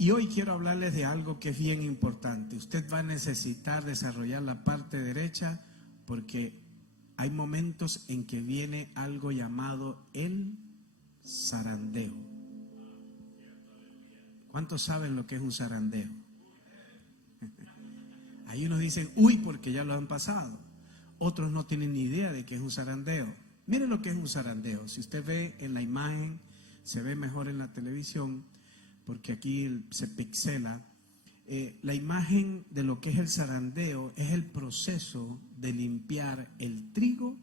Y hoy quiero hablarles de algo que es bien importante. Usted va a necesitar desarrollar la parte derecha porque hay momentos en que viene algo llamado el zarandeo. ¿Cuántos saben lo que es un zarandeo? Hay unos dicen, uy, porque ya lo han pasado. Otros no tienen ni idea de qué es un zarandeo. Mire lo que es un zarandeo. Si usted ve en la imagen, se ve mejor en la televisión, porque aquí se pixela. La imagen de lo que es el zarandeo es el proceso de limpiar el trigo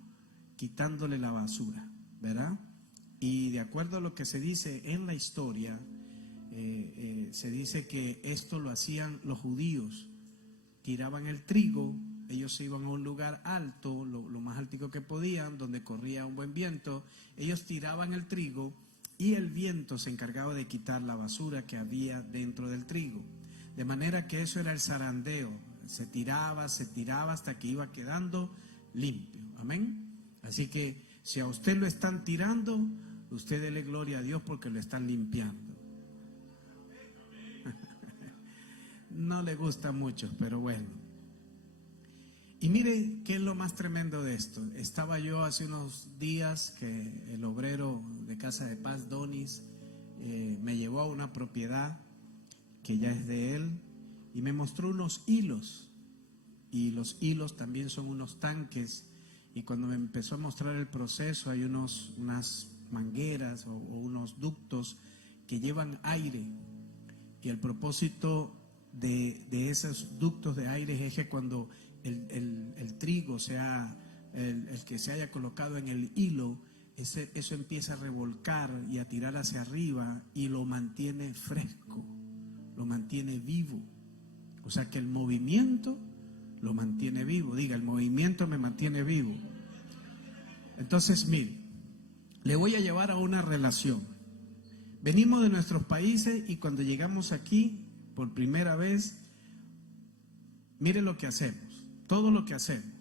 quitándole la basura, ¿verdad? Y de acuerdo a lo que se dice en la historia, se dice que esto lo hacían los judíos. Tiraban el trigo, ellos se iban a un lugar alto, lo más altico que podían, donde corría un buen viento. Ellos tiraban el trigo y el viento se encargaba de quitar la basura que había dentro del trigo. De manera que eso era el zarandeo. Se tiraba hasta que iba quedando limpio. Amén. Así que si a usted lo están tirando, usted dele gloria a Dios porque lo están limpiando. No le gusta mucho, pero bueno. Y mire qué es lo más tremendo de esto. Estaba yo hace unos días que el obrero de Casa de Paz, Donis, me llevó a una propiedad que ya es de él y me mostró unos hilos. Y los hilos también son unos tanques. Y cuando me empezó a mostrar el proceso, hay unas mangueras o unos ductos que llevan aire. Y el propósito de esos ductos de aire es que cuando el trigo sea el que se haya colocado en el hilo, eso empieza a revolcar y a tirar hacia arriba y lo mantiene fresco, lo mantiene vivo. O sea que el movimiento lo mantiene vivo. Diga, el movimiento me mantiene vivo. Entonces, mire, le voy a llevar a una relación. Venimos de nuestros países y cuando llegamos aquí por primera vez, mire lo que hacemos, todo lo que hacemos.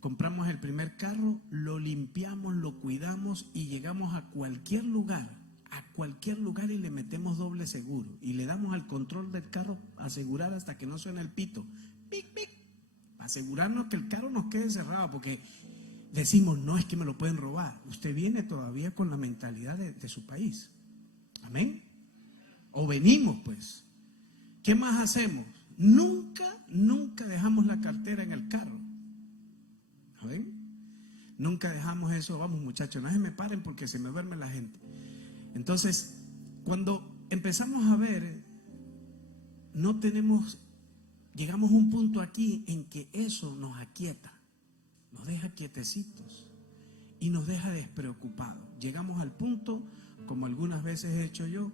Compramos el primer carro, lo limpiamos, lo cuidamos y llegamos a cualquier lugar y le metemos doble seguro y le damos al control del carro asegurar hasta que no suene el pito, pic, pic, para asegurarnos que el carro nos quede cerrado, porque decimos, no, es que me lo pueden robar. Usted viene todavía con la mentalidad de su país. Amén. O venimos, pues. ¿Qué más hacemos? Nunca dejamos la cartera en el carro. ¿Amén? Nunca dejamos eso. Vamos, muchachos, no se me paren porque se me duerme la gente. Entonces, cuando empezamos a ver, llegamos a un punto aquí en que eso nos aquieta, nos deja quietecitos y nos deja despreocupados. Llegamos al punto, como algunas veces he hecho yo,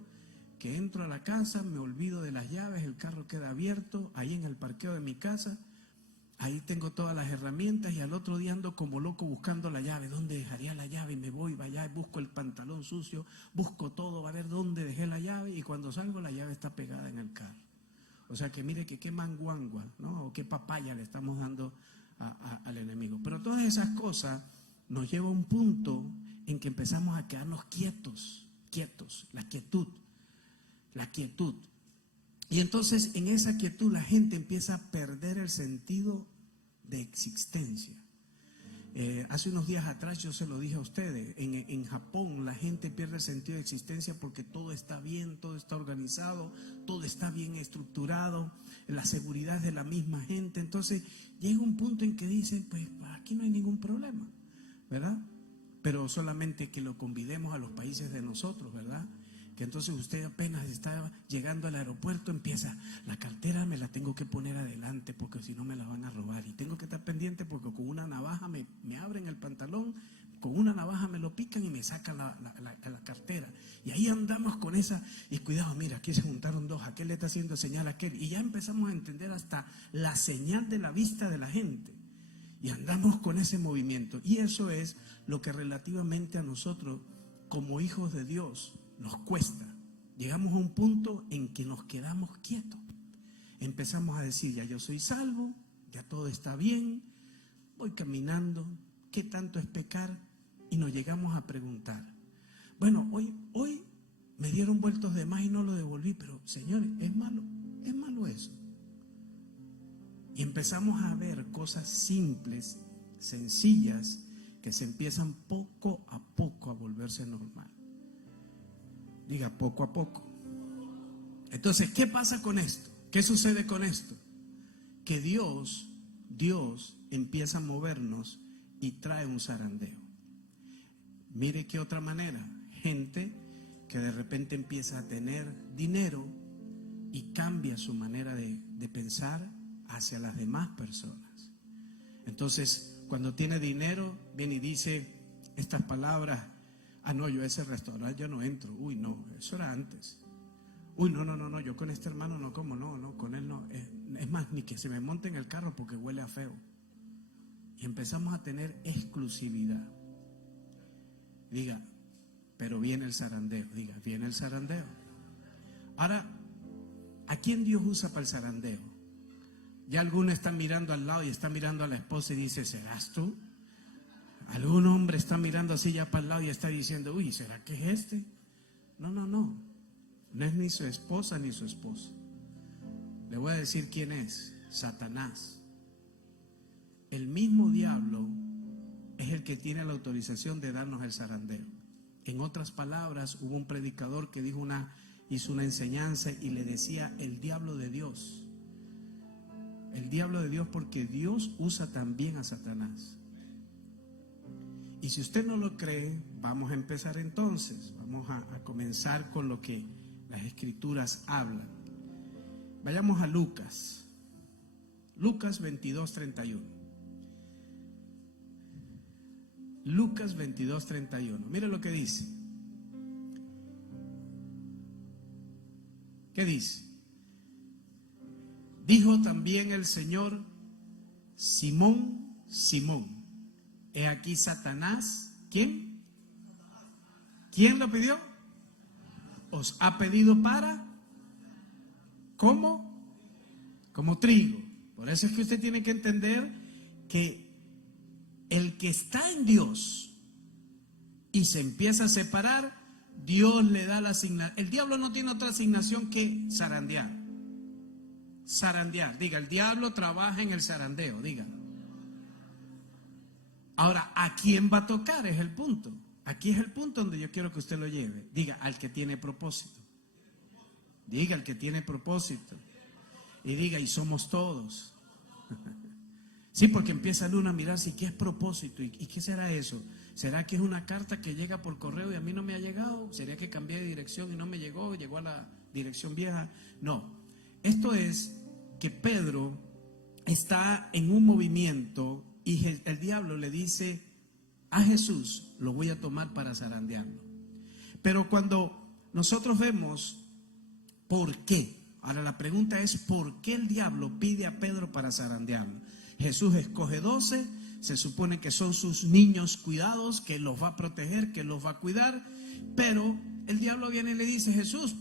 que entro a la casa, me olvido de las llaves, el carro queda abierto, ahí en el parqueo de mi casa, ahí tengo todas las herramientas y al otro día ando como loco buscando la llave. ¿Dónde dejaría la llave? Y me voy, vaya, busco el pantalón sucio, busco todo, a ver dónde dejé la llave y cuando salgo la llave está pegada en el carro. O sea que mire que qué manguangua, ¿no? O qué papaya le estamos dando al enemigo. Pero todas esas cosas nos lleva a un punto en que empezamos a quedarnos quietos, la quietud. Y entonces en esa quietud la gente empieza a perder el sentido de existencia. Hace unos días atrás yo se lo dije a ustedes, en Japón la gente pierde el sentido de existencia porque todo está bien, todo está organizado, todo está bien estructurado, la seguridad de la misma gente. Entonces llega un punto en que dicen, pues aquí no hay ningún problema, ¿verdad? Pero solamente que lo convidemos a los países de nosotros, ¿verdad? Que entonces usted apenas está llegando al aeropuerto, empieza, la cartera me la tengo que poner adelante porque si no me la van a robar y tengo que estar pendiente porque con una navaja me abren el pantalón, con una navaja me lo pican y me sacan la cartera. Y ahí andamos con esa, y cuidado, mira, aquí se juntaron dos, aquel le está haciendo señal a aquel, y ya empezamos a entender hasta la señal de la vista de la gente. Y andamos con ese movimiento. Y eso es lo que relativamente a nosotros, como hijos de Dios, nos cuesta. Llegamos a un punto en que nos quedamos quietos. Empezamos a decir, ya yo soy salvo, ya todo está bien, voy caminando, ¿qué tanto es pecar? Y nos llegamos a preguntar. Bueno, hoy me dieron vueltos de más y no lo devolví, pero Señor, es malo eso. Y empezamos a ver cosas simples, sencillas, que se empiezan poco a poco a volverse normal. Diga, poco a poco. Entonces, ¿qué pasa con esto? ¿Qué sucede con esto? Que Dios empieza a movernos y trae un zarandeo. Mire qué otra manera. Gente que de repente empieza a tener dinero y cambia su manera de pensar hacia las demás personas. Entonces, cuando tiene dinero, viene y dice estas palabras: ah, no, yo a ese restaurante yo no entro. Uy, no, eso era antes. Uy, no, yo con este hermano no como, no, con él no. Es más, ni que se me monte en el carro porque huele a feo. Y empezamos a tener exclusividad. Diga, pero viene el zarandeo. Diga, viene el zarandeo. Ahora, ¿a quién Dios usa para el zarandeo? Ya alguno está mirando al lado y está mirando a la esposa y dice, ¿serás tú? Algún hombre está mirando así ya para el lado y está diciendo, uy, ¿será que es este? No. No es ni su esposa ni su esposo. Le voy a decir quién es: Satanás. El mismo diablo es el que tiene la autorización de darnos el zarandeo. En otras palabras, hubo un predicador que hizo una enseñanza y le decía el diablo de Dios. El diablo de Dios, porque Dios usa también a Satanás. Y si usted no lo cree, vamos a empezar entonces. Vamos a comenzar con lo que las escrituras hablan. Vayamos a Lucas. Lucas 22:31. Lucas 22:31. Mire lo que dice. ¿Qué dice? Dijo también el Señor: Simón, Simón, he aquí Satanás. ¿Quién? ¿Quién lo pidió? Os ha pedido para, ¿cómo? Como trigo. Por eso es que usted tiene que entender que el que está en Dios y se empieza a separar, Dios le da la asignación. El diablo no tiene otra asignación que zarandear. Zarandear. Diga, el diablo trabaja en el zarandeo. Diga. Ahora, ¿a quién va a tocar? Es el punto. Aquí es el punto donde yo quiero que usted lo lleve. Diga, al que tiene propósito. Diga, al que tiene propósito. Y diga, y somos todos. Sí, porque empieza uno a mirar si qué es propósito. ¿Y qué será eso? ¿Será que es una carta que llega por correo y a mí no me ha llegado? ¿Sería que cambié de dirección y no me llegó? ¿Llegó a la dirección vieja? No. Esto es que Pedro está en un movimiento y el diablo le dice a Jesús, lo voy a tomar para zarandearlo. Pero cuando nosotros vemos por qué, ahora la pregunta es ¿por qué el diablo pide a Pedro para zarandearlo? Jesús escoge 12, se supone que son sus niños cuidados, que los va a proteger, que los va a cuidar, pero el diablo viene y le dice: Jesús,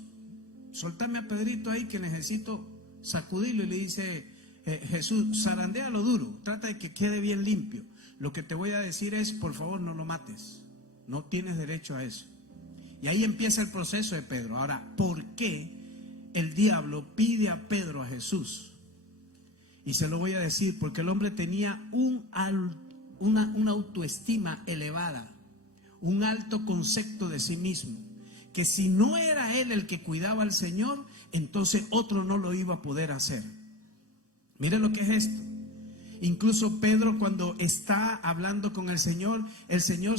soltame a Pedrito ahí que necesito sacudirlo. Y le dice Jesús: zarandéalo duro, trata de que quede bien limpio. Lo que te voy a decir es, por favor, no lo mates, no tienes derecho a eso. Y ahí empieza el proceso de Pedro. Ahora, ¿por qué el diablo pide a Pedro a Jesús? Y se lo voy a decir, porque el hombre tenía una autoestima elevada, un alto concepto de sí mismo, que si no era él el que cuidaba al Señor, entonces otro no lo iba a poder hacer. Mire lo que es esto. Incluso Pedro, cuando está hablando con el Señor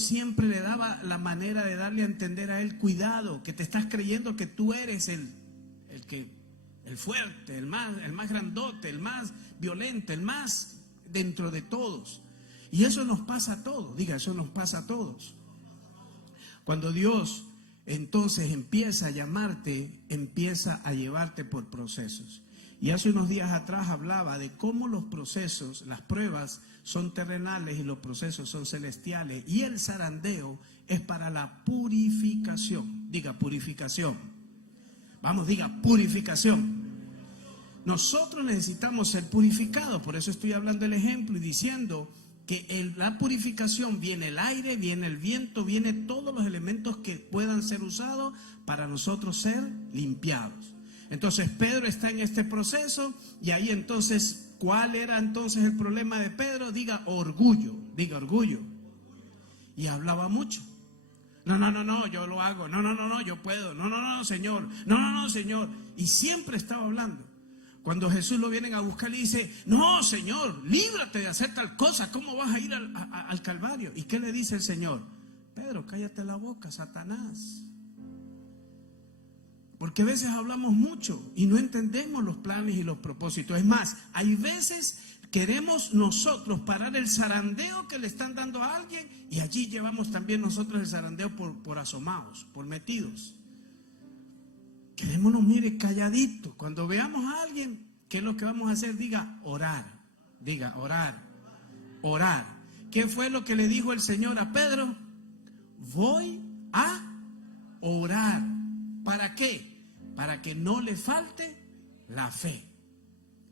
siempre le daba la manera de darle a entender a él: cuidado, que te estás creyendo que tú eres el fuerte, el más grandote, el más violento, el más dentro de todos. Y eso nos pasa a todos. Diga, eso nos pasa a todos. Cuando Dios entonces empieza a llamarte, empieza a llevarte por procesos. Y hace unos días atrás hablaba de cómo los procesos, las pruebas son terrenales y los procesos son celestiales. Y el zarandeo es para la purificación. Diga, purificación. Vamos, diga, purificación. Nosotros necesitamos ser purificados. Por eso estoy hablando del ejemplo y diciendo que la purificación viene el aire, viene el viento, viene todos los elementos que puedan ser usados para nosotros ser limpiados. Entonces Pedro está en este proceso y ahí entonces, ¿cuál era entonces el problema de Pedro? Diga orgullo. Y hablaba mucho. No, yo lo hago. No, yo puedo. No, Señor. No, Señor. Y siempre estaba hablando. Cuando Jesús lo vienen a buscar, le dice, no, Señor, líbrate de hacer tal cosa. ¿Cómo vas a ir al Calvario? ¿Y qué le dice el Señor? Pedro, cállate la boca, Satanás. Porque a veces hablamos mucho y no entendemos los planes y los propósitos. Es más, hay veces queremos nosotros parar el zarandeo que le están dando a alguien y allí llevamos también nosotros el zarandeo por asomados, por metidos. Quedémonos, mire, calladito. Cuando veamos a alguien, ¿qué es lo que vamos a hacer? Diga, orar. Orar. ¿Qué fue lo que le dijo el Señor a Pedro? Voy a orar. ¿Para qué? Para que no le falte la fe.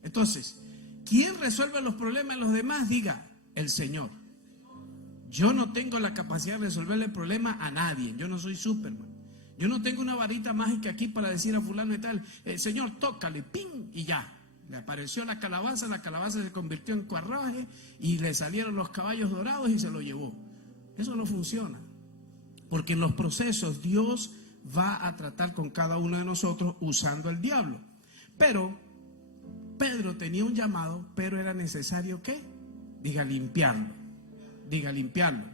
Entonces, ¿quién resuelve los problemas de los demás? Diga, el Señor. Yo no tengo la capacidad de resolverle el problema a nadie. Yo no soy Superman. Yo no tengo una varita mágica aquí para decir a fulano y tal, Señor, tócale, ping, y ya. Le apareció la calabaza se convirtió en carruaje y le salieron los caballos dorados y se lo llevó. Eso no funciona. Porque en los procesos Dios va a tratar con cada uno de nosotros usando el diablo. Pero Pedro tenía un llamado, pero era necesario ¿qué? Diga, limpiarlo. Diga, limpiarlo.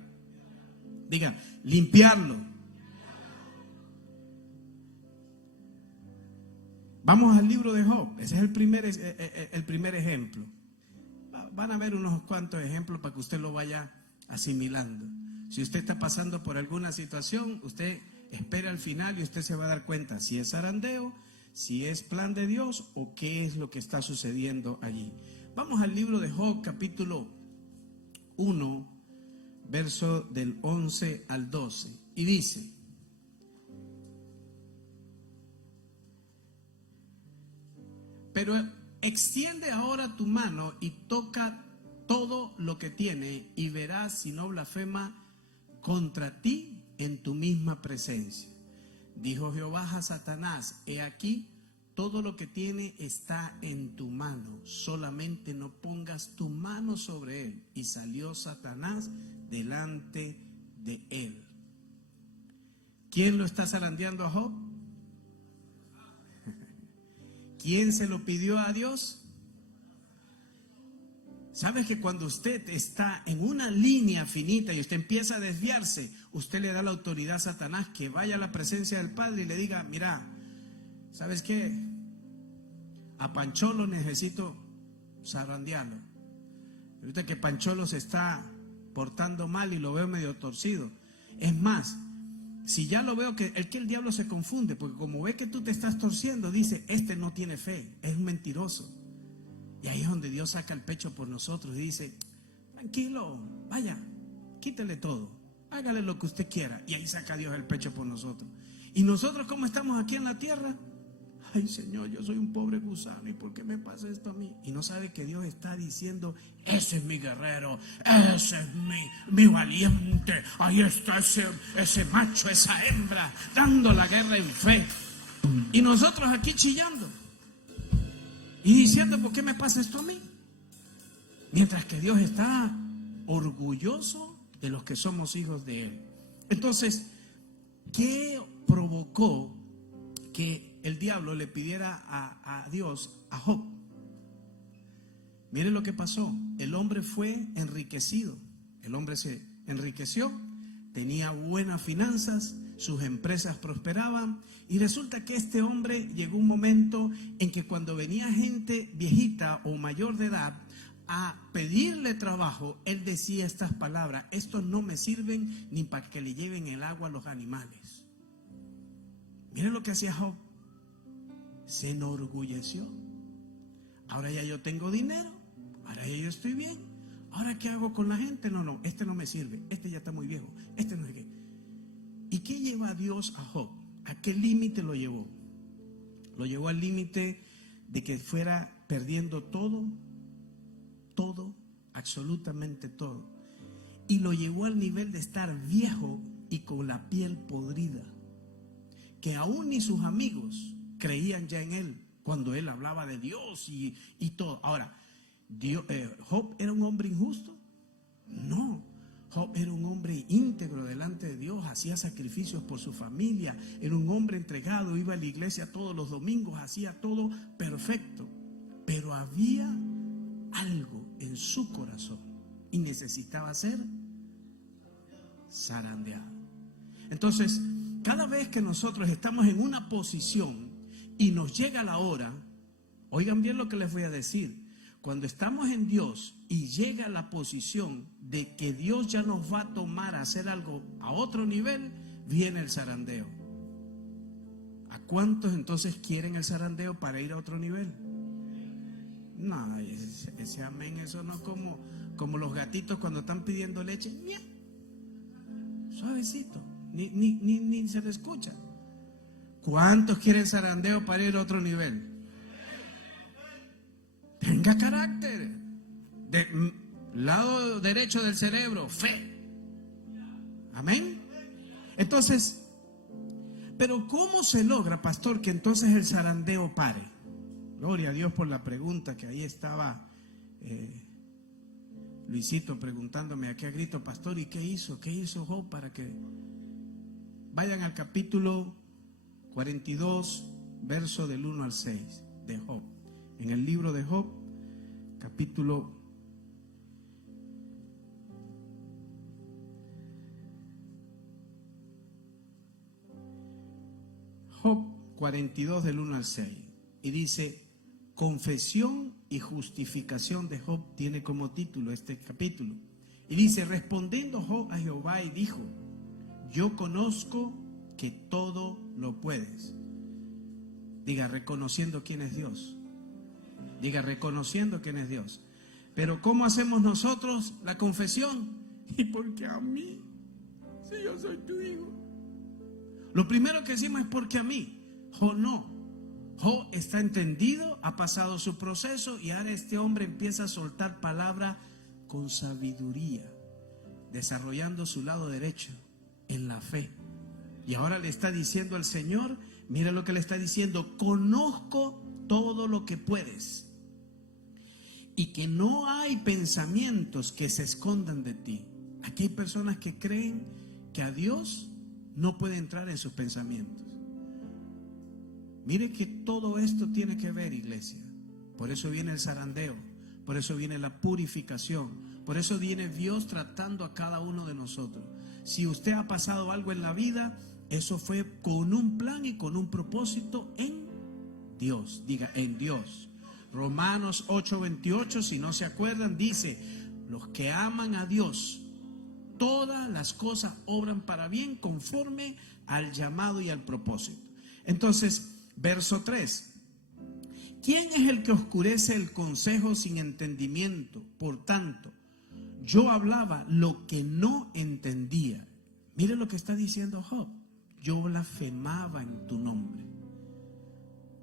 Vamos al libro de Job. Ese es el primer ejemplo. Van a ver unos cuantos ejemplos para que usted lo vaya asimilando. Si usted está pasando por alguna situación, usted espera al final y usted se va a dar cuenta si es zarandeo, si es plan de Dios o qué es lo que está sucediendo allí. Vamos al libro de Job, capítulo 1, verso del 11 al 12. Y dice: pero extiende ahora tu mano y toca todo lo que tiene y verás si no blasfema contra ti en tu misma presencia. Dijo Jehová a Satanás: he aquí, todo lo que tiene está en tu mano, solamente no pongas tu mano sobre él. Y salió Satanás delante de él. ¿Quién lo está zarandeando a Job? ¿Quién se lo pidió a Dios? ¿Sabes que cuando usted está en una línea finita y usted empieza a desviarse, usted le da la autoridad a Satanás que vaya a la presencia del Padre y le diga: mira, ¿sabes qué? A Pancholo necesito zarandearlo. Ahorita que Pancholo se está portando mal y lo veo medio torcido. Es más, si ya lo veo que el diablo se confunde, porque como ve que tú te estás torciendo, dice: este no tiene fe, es un mentiroso. Y ahí es donde Dios saca el pecho por nosotros y dice: tranquilo, vaya, quítele todo, hágale lo que usted quiera. Y ahí saca Dios el pecho por nosotros. Y nosotros, ¿cómo estamos aquí en la tierra? Ay, Señor, yo soy un pobre gusano, ¿y por qué me pasa esto a mí? Y no sabe que Dios está diciendo: ese es mi guerrero, ese es mi valiente, ahí está ese macho, esa hembra, dando la guerra en fe. Y nosotros aquí chillando y diciendo: ¿por qué me pasa esto a mí? Mientras que Dios está orgulloso de los que somos hijos de Él. Entonces, ¿qué provocó que el diablo le pidiera a Dios, a Job? Miren lo que pasó. El hombre fue enriquecido. El hombre se enriqueció, tenía buenas finanzas, sus empresas prosperaban, y resulta que este hombre llegó un momento en que cuando venía gente viejita o mayor de edad a pedirle trabajo, él decía estas palabras: estos no me sirven ni para que le lleven el agua a los animales. Miren lo que hacía Job. Se enorgulleció. Ahora ya yo tengo dinero, ahora ya yo estoy bien, ahora ¿qué hago con la gente? No, este no me sirve, este ya está muy viejo, este no es qué. ¿Y qué lleva a Dios a Job? ¿A qué límite lo llevó? Lo llevó al límite de que fuera perdiendo todo absolutamente todo. Y lo llevó al nivel de estar viejo y con la piel podrida, que aún ni sus amigos creían ya en él cuando él hablaba de Dios y todo. Ahora, ¿Job era un hombre injusto? No. Job era un hombre íntegro delante de Dios, hacía sacrificios por su familia, era un hombre entregado, iba a la iglesia todos los domingos, hacía todo perfecto. Pero había algo en su corazón y necesitaba ser zarandeado. Entonces, cada vez que nosotros estamos en una posición y nos llega la hora, oigan bien lo que les voy a decir. Cuando estamos en Dios y llega la posición de que Dios ya nos va a tomar a hacer algo a otro nivel, viene el zarandeo. ¿A cuántos entonces quieren el zarandeo para ir a otro nivel? No, ese amén, eso no como los gatitos cuando están pidiendo leche. ¡Mia! Suavecito, ni se le escucha. ¿Cuántos quieren zarandeo para ir a otro nivel? Tenga carácter. Lado derecho del cerebro, fe. Amén. Entonces, pero ¿cómo se logra, pastor, que entonces el zarandeo pare? Gloria a Dios por la pregunta, que ahí estaba Luisito preguntándome aquí a grito, pastor, ¿y qué hizo? ¿Qué hizo Job para que? Vayan al capítulo 42, verso del 1 al 6 de Job. En el libro de Job, capítulo 42 del 1 al 6. Y dice, confesión y justificación de Job tiene como título este capítulo. Y dice, respondiendo Job a Jehová y dijo, yo conozco que todo lo puedes. Diga, reconociendo quién es Dios. Diga, reconociendo quién es Dios. Pero ¿cómo hacemos nosotros la confesión? ¿Y por qué a mí? Si yo soy tu hijo. Lo primero que decimos es porque a mí. Job no. Job está entendido, ha pasado su proceso y ahora este hombre empieza a soltar palabra con sabiduría, desarrollando su lado derecho en la fe. Y ahora le está diciendo al Señor, mira lo que le está diciendo, conozco todo lo que puedes y que no hay pensamientos que se escondan de ti. Aquí hay personas que creen que a Dios no puede entrar en sus pensamientos. Mire que todo esto tiene que ver, iglesia. Por eso viene el zarandeo, por eso viene la purificación, por eso viene Dios tratando a cada uno de nosotros. Si usted ha pasado algo en la vida, eso fue con un plan y con un propósito en Dios. Diga, en Dios. Romanos 8:28, si no se acuerdan, dice, los que aman a Dios, todas las cosas obran para bien conforme al llamado y al propósito. Entonces, verso 3. ¿Quién es el que oscurece el consejo sin entendimiento? Por tanto, yo hablaba lo que no entendía. Mire lo que está diciendo Job. Yo blasfemaba en tu nombre.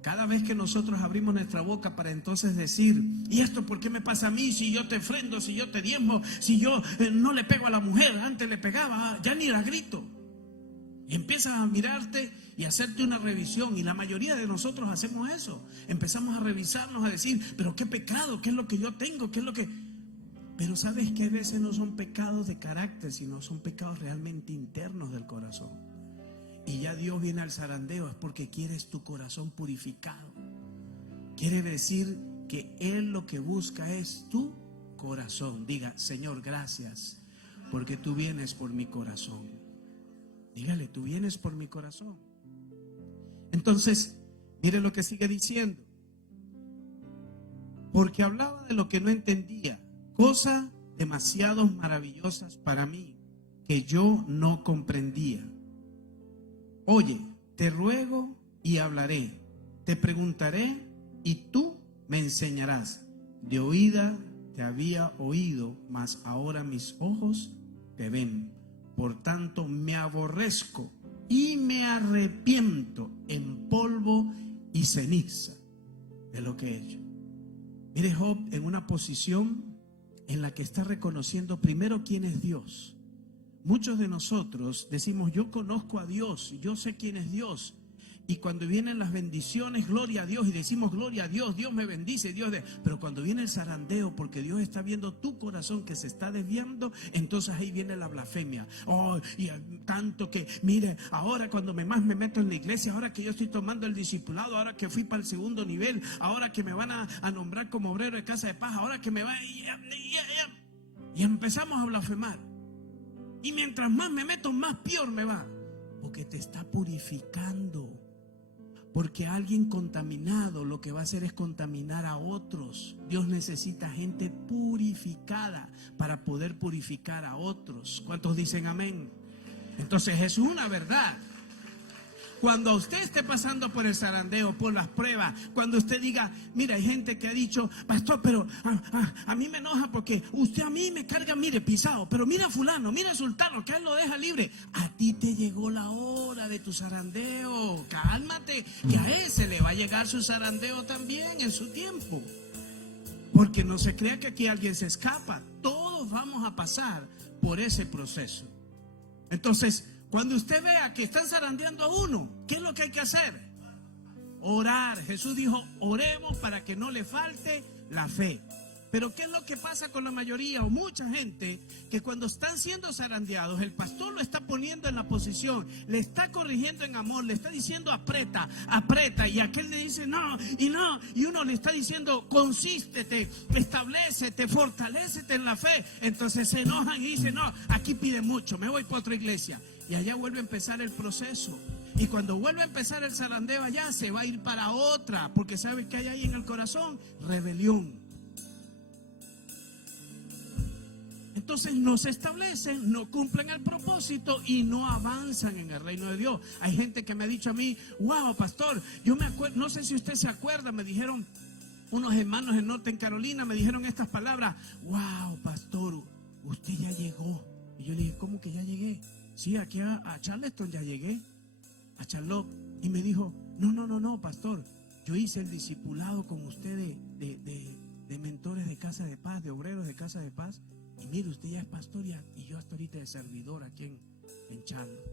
Cada vez que nosotros abrimos nuestra boca para entonces decir, ¿y esto por qué me pasa a mí? Si yo te ofrendo, si yo te diezmo, si yo no le pego a la mujer, antes le pegaba, ya ni la grito. Y empiezas a mirarte y a hacerte una revisión. Y la mayoría de nosotros hacemos eso. Empezamos a revisarnos, a decir, pero qué pecado, qué es lo que yo tengo, qué es lo que... Pero sabes que a veces no son pecados de carácter, sino son pecados realmente internos del corazón. Y ya Dios viene al zarandeo, es porque quieres tu corazón purificado. Quiere decir que Él lo que busca es tu corazón. Diga, Señor, gracias, porque tú vienes por mi corazón. Dígale, tú vienes por mi corazón. Entonces, mire lo que sigue diciendo. Porque hablaba de lo que no entendía, cosas demasiado maravillosas para mí, que yo no comprendía. Oye, te ruego y hablaré, te preguntaré y tú me enseñarás. De oída te había oído, mas ahora mis ojos te ven. Por tanto me aborrezco y me arrepiento en polvo y ceniza de lo que he hecho. Mire Job en una posición en la que está reconociendo primero quién es Dios. Muchos de nosotros decimos, yo conozco a Dios, yo sé quién es Dios. Y cuando vienen las bendiciones, gloria a Dios, y decimos gloria a Dios, Dios me bendice, pero cuando viene el zarandeo, porque Dios está viendo tu corazón que se está desviando, entonces ahí viene la blasfemia. Oh, y tanto que, mire, ahora cuando más me meto en la iglesia, ahora que yo estoy tomando el discipulado, ahora que fui para el segundo nivel, ahora que me van a nombrar como obrero de casa de paz, ahora que me va... Y empezamos a blasfemar. Y mientras más me meto, más peor me va. Porque te está purificando. Porque alguien contaminado lo que va a hacer es contaminar a otros. Dios necesita gente purificada para poder purificar a otros. ¿Cuántos dicen amén? Entonces es una verdad. Cuando usted esté pasando por el zarandeo, por las pruebas, cuando usted diga, mira, hay gente que ha dicho, pastor, pero a mí me enoja porque usted a mí me carga, mire, pisado, pero mira a fulano, mira a sultano, que él lo deja libre. A ti te llegó la hora de tu zarandeo, cálmate, y a él se le va a llegar su zarandeo también en su tiempo. Porque no se crea que aquí alguien se escapa, todos vamos a pasar por ese proceso. Entonces, cuando usted vea que están zarandeando a uno, ¿qué es lo que hay que hacer? Orar. Jesús dijo, oremos para que no le falte la fe. Pero ¿qué es lo que pasa con la mayoría o mucha gente? Que cuando están siendo zarandeados, el pastor lo está poniendo en la posición, le está corrigiendo en amor, le está diciendo aprieta, aprieta, y aquel le dice no, y uno le está diciendo consístete, establécete, fortalécete en la fe. Entonces se enojan y dicen no, aquí pide mucho, me voy para otra iglesia. Y allá vuelve a empezar el proceso. Y cuando vuelve a empezar el zarandeo allá, se va a ir para otra. Porque ¿sabe qué hay ahí en el corazón? Rebelión. Entonces no se establecen, no cumplen el propósito y no avanzan en el reino de Dios. Hay gente que me ha dicho a mí, wow, pastor, yo me acuerdo, no sé si usted se acuerda, me dijeron unos hermanos en Norte, en Carolina, me dijeron estas palabras, wow, pastor, usted ya llegó. Y yo le dije, ¿cómo que ya llegué? Sí, aquí a Charleston ya llegué, a Charlotte. Y me dijo, no, pastor, yo hice el discipulado con usted de mentores de Casa de Paz, de obreros de Casa de Paz. Y mire, usted ya es pastor y yo hasta ahorita de servidor aquí en Charlotte.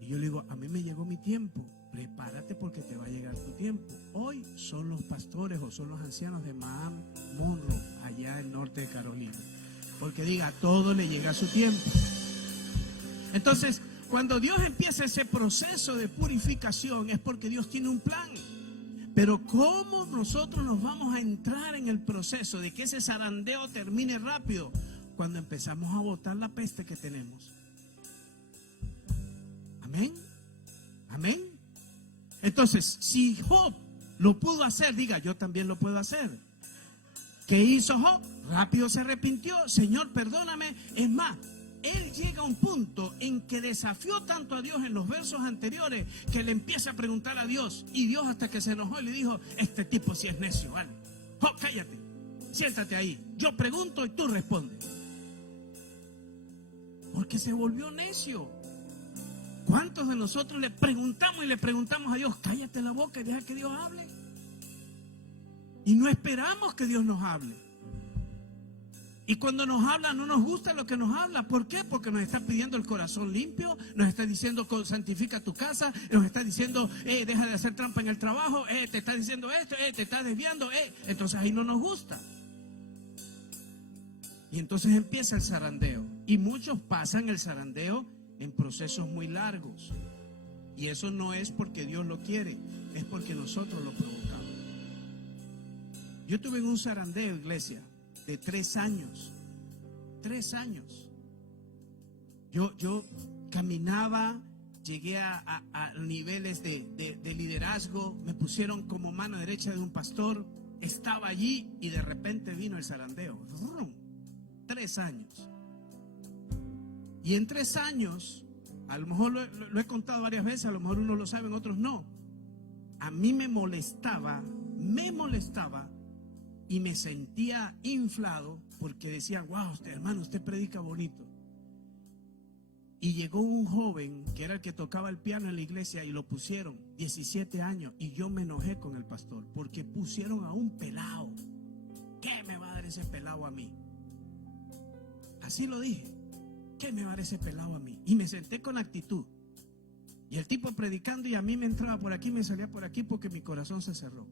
Y yo le digo, a mí me llegó mi tiempo, prepárate porque te va a llegar tu tiempo. Hoy son los pastores o son los ancianos de Maham Monroe, allá en Norte de Carolina. Porque diga, a todo le llega su tiempo. Entonces, cuando Dios empieza ese proceso de purificación es porque Dios tiene un plan. Pero ¿cómo nosotros nos vamos a entrar en el proceso de que ese zarandeo termine rápido? Cuando empezamos a botar la peste que tenemos. Amén. Amén. Entonces, si Job lo pudo hacer, diga, yo también lo puedo hacer. ¿Qué hizo Job? Rápido se arrepintió. Señor, perdóname. Es más, él llega a un punto en que desafió tanto a Dios en los versos anteriores que le empieza a preguntar a Dios. Y Dios hasta que se enojó y le dijo, este tipo sí es necio, ¿vale? Job, cállate, siéntate ahí. Yo pregunto y tú respondes. Porque se volvió necio. ¿Cuántos de nosotros le preguntamos a Dios, cállate la boca y deja que Dios hable? Y no esperamos que Dios nos hable. Y cuando nos habla no nos gusta lo que nos habla. ¿Por qué? Porque nos está pidiendo el corazón limpio, nos está diciendo santifica tu casa, nos está diciendo deja de hacer trampa en el trabajo, te está diciendo esto, te está desviando, entonces ahí no nos gusta. Y entonces empieza el zarandeo. Y muchos pasan el zarandeo en procesos muy largos. Y eso no es porque Dios lo quiere, es porque nosotros lo provocamos. Yo tuve un zarandeo, iglesia, de 3 años. 3 años. Yo caminaba, llegué a niveles de liderazgo, me pusieron como mano derecha de un pastor, estaba allí y de repente vino el zarandeo. 3 años. Y en 3 años, a lo mejor lo he contado varias veces, a lo mejor unos lo saben, otros no. A mí me molestaba y me sentía inflado porque decía, wow, hermano, usted predica bonito. Y llegó un joven que era el que tocaba el piano en la iglesia y lo pusieron, 17 años, y yo me enojé con el pastor porque pusieron a un pelado. ¿Qué me va a dar ese pelado a mí? Así lo dije. ¿Qué me va a dar ese pelado a mí? Y me senté con actitud. Y el tipo predicando y a mí me entraba por aquí, me salía por aquí porque mi corazón se cerró.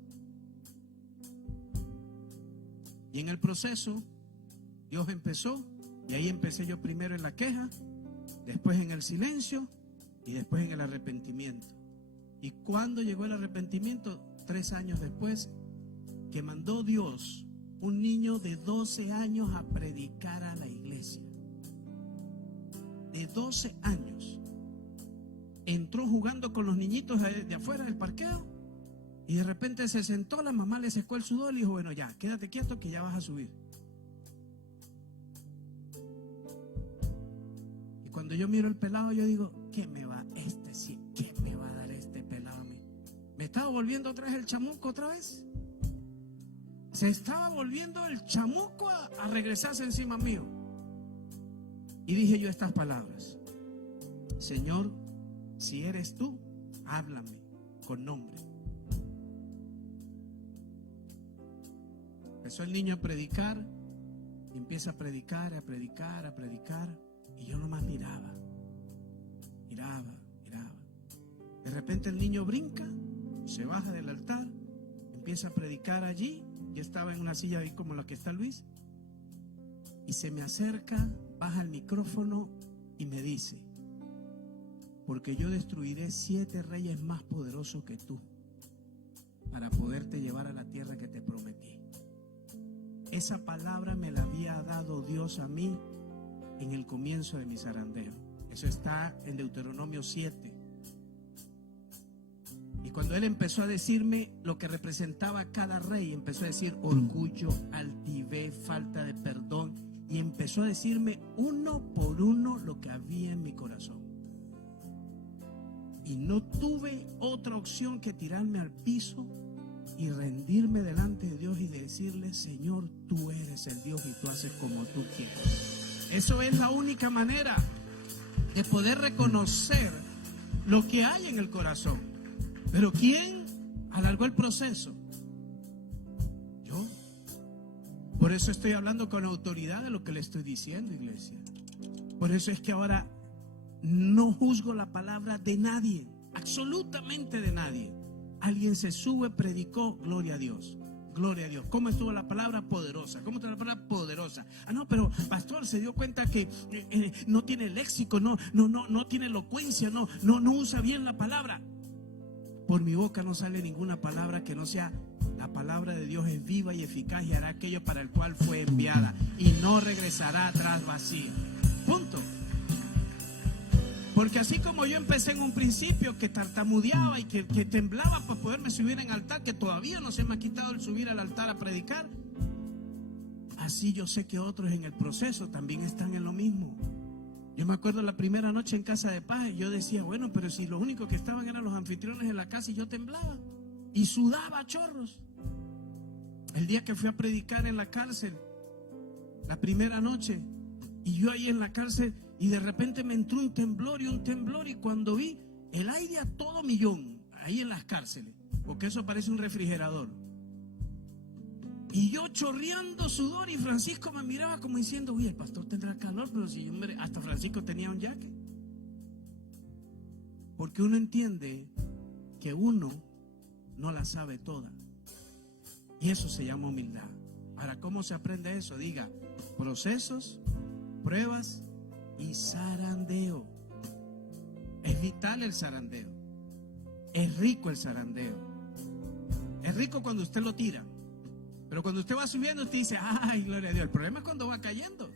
Y en el proceso, Dios empezó, y ahí empecé yo primero en la queja, después en el silencio y después en el arrepentimiento. Y cuando llegó el arrepentimiento, 3 años después, que mandó Dios un niño de 12 años a predicar a la iglesia. De 12 años. Entró jugando con los niñitos de afuera del parqueo y de repente se sentó, la mamá le secó el sudor y le dijo, bueno, ya, quédate quieto que ya vas a subir. Y cuando yo miro el pelado, yo digo, ¿qué me va qué me va a dar este pelado a mí? ¿Me estaba volviendo otra vez el chamuco otra vez? Se estaba volviendo el chamuco a regresarse encima mío. Y dije yo estas palabras: Señor, si eres tú, háblame con nombre. Empezó el niño a predicar, y empieza a predicar, a predicar, a predicar, y yo nomás miraba. De repente el niño brinca, se baja del altar, empieza a predicar allí. Yo estaba en una silla ahí como la que está Luis, y se me acerca, baja el micrófono y me dice: porque yo destruiré 7 reyes más poderosos que tú para poderte llevar a la tierra que te prometí. Esa palabra me la había dado Dios a mí en el comienzo de mi zarandeo. Eso está en Deuteronomio 7. Y cuando él empezó a decirme lo que representaba cada rey, empezó a decir orgullo, altivez, falta de perdón, y empezó a decirme uno por uno lo que había en mi corazón. Y no tuve otra opción que tirarme al piso y rendirme delante de Dios y decirle: Señor, tú eres el Dios y tú haces como tú quieres. Eso es la única manera de poder reconocer lo que hay en el corazón. Pero ¿quién alargó el proceso? Yo. Por eso estoy hablando con autoridad de lo que le estoy diciendo, iglesia. Por eso es que ahora no juzgo la palabra de nadie, absolutamente de nadie. Alguien se sube, predicó, gloria a Dios. Gloria a Dios. ¿Cómo estuvo la palabra? Poderosa. ¿Cómo estuvo la palabra? Poderosa. Ah, no, pero pastor, se dio cuenta que no tiene léxico, no tiene elocuencia, no usa bien la palabra. Por mi boca no sale ninguna palabra que no sea: la palabra de Dios es viva y eficaz y hará aquello para el cual fue enviada y no regresará atrás vacía. Punto. Porque así como yo empecé en un principio que tartamudeaba y que temblaba para poderme subir en altar, que todavía no se me ha quitado el subir al altar a predicar, así yo sé que otros en el proceso también están en lo mismo. Yo me acuerdo la primera noche en Casa de Paz, yo decía, bueno, pero si los únicos que estaban eran los anfitriones en la casa, y yo temblaba y sudaba a chorros. El día que fui a predicar en la cárcel, la primera noche, y yo ahí en la cárcel, y de repente me entró un temblor, y cuando vi el aire a todo millón, ahí en las cárceles, porque eso parece un refrigerador, y yo chorreando sudor, y Francisco me miraba como diciendo, uy, el pastor tendrá calor, pero si yo, hasta Francisco tenía un jacket. Porque uno entiende que uno no la sabe toda, y eso se llama humildad. Ahora, ¿cómo se aprende eso? Diga: procesos, pruebas y zarandeo. Es vital el zarandeo. Es rico el zarandeo. Es rico cuando usted lo tira. Pero cuando usted va subiendo, usted dice: ay, gloria a Dios. El problema es cuando va cayendo.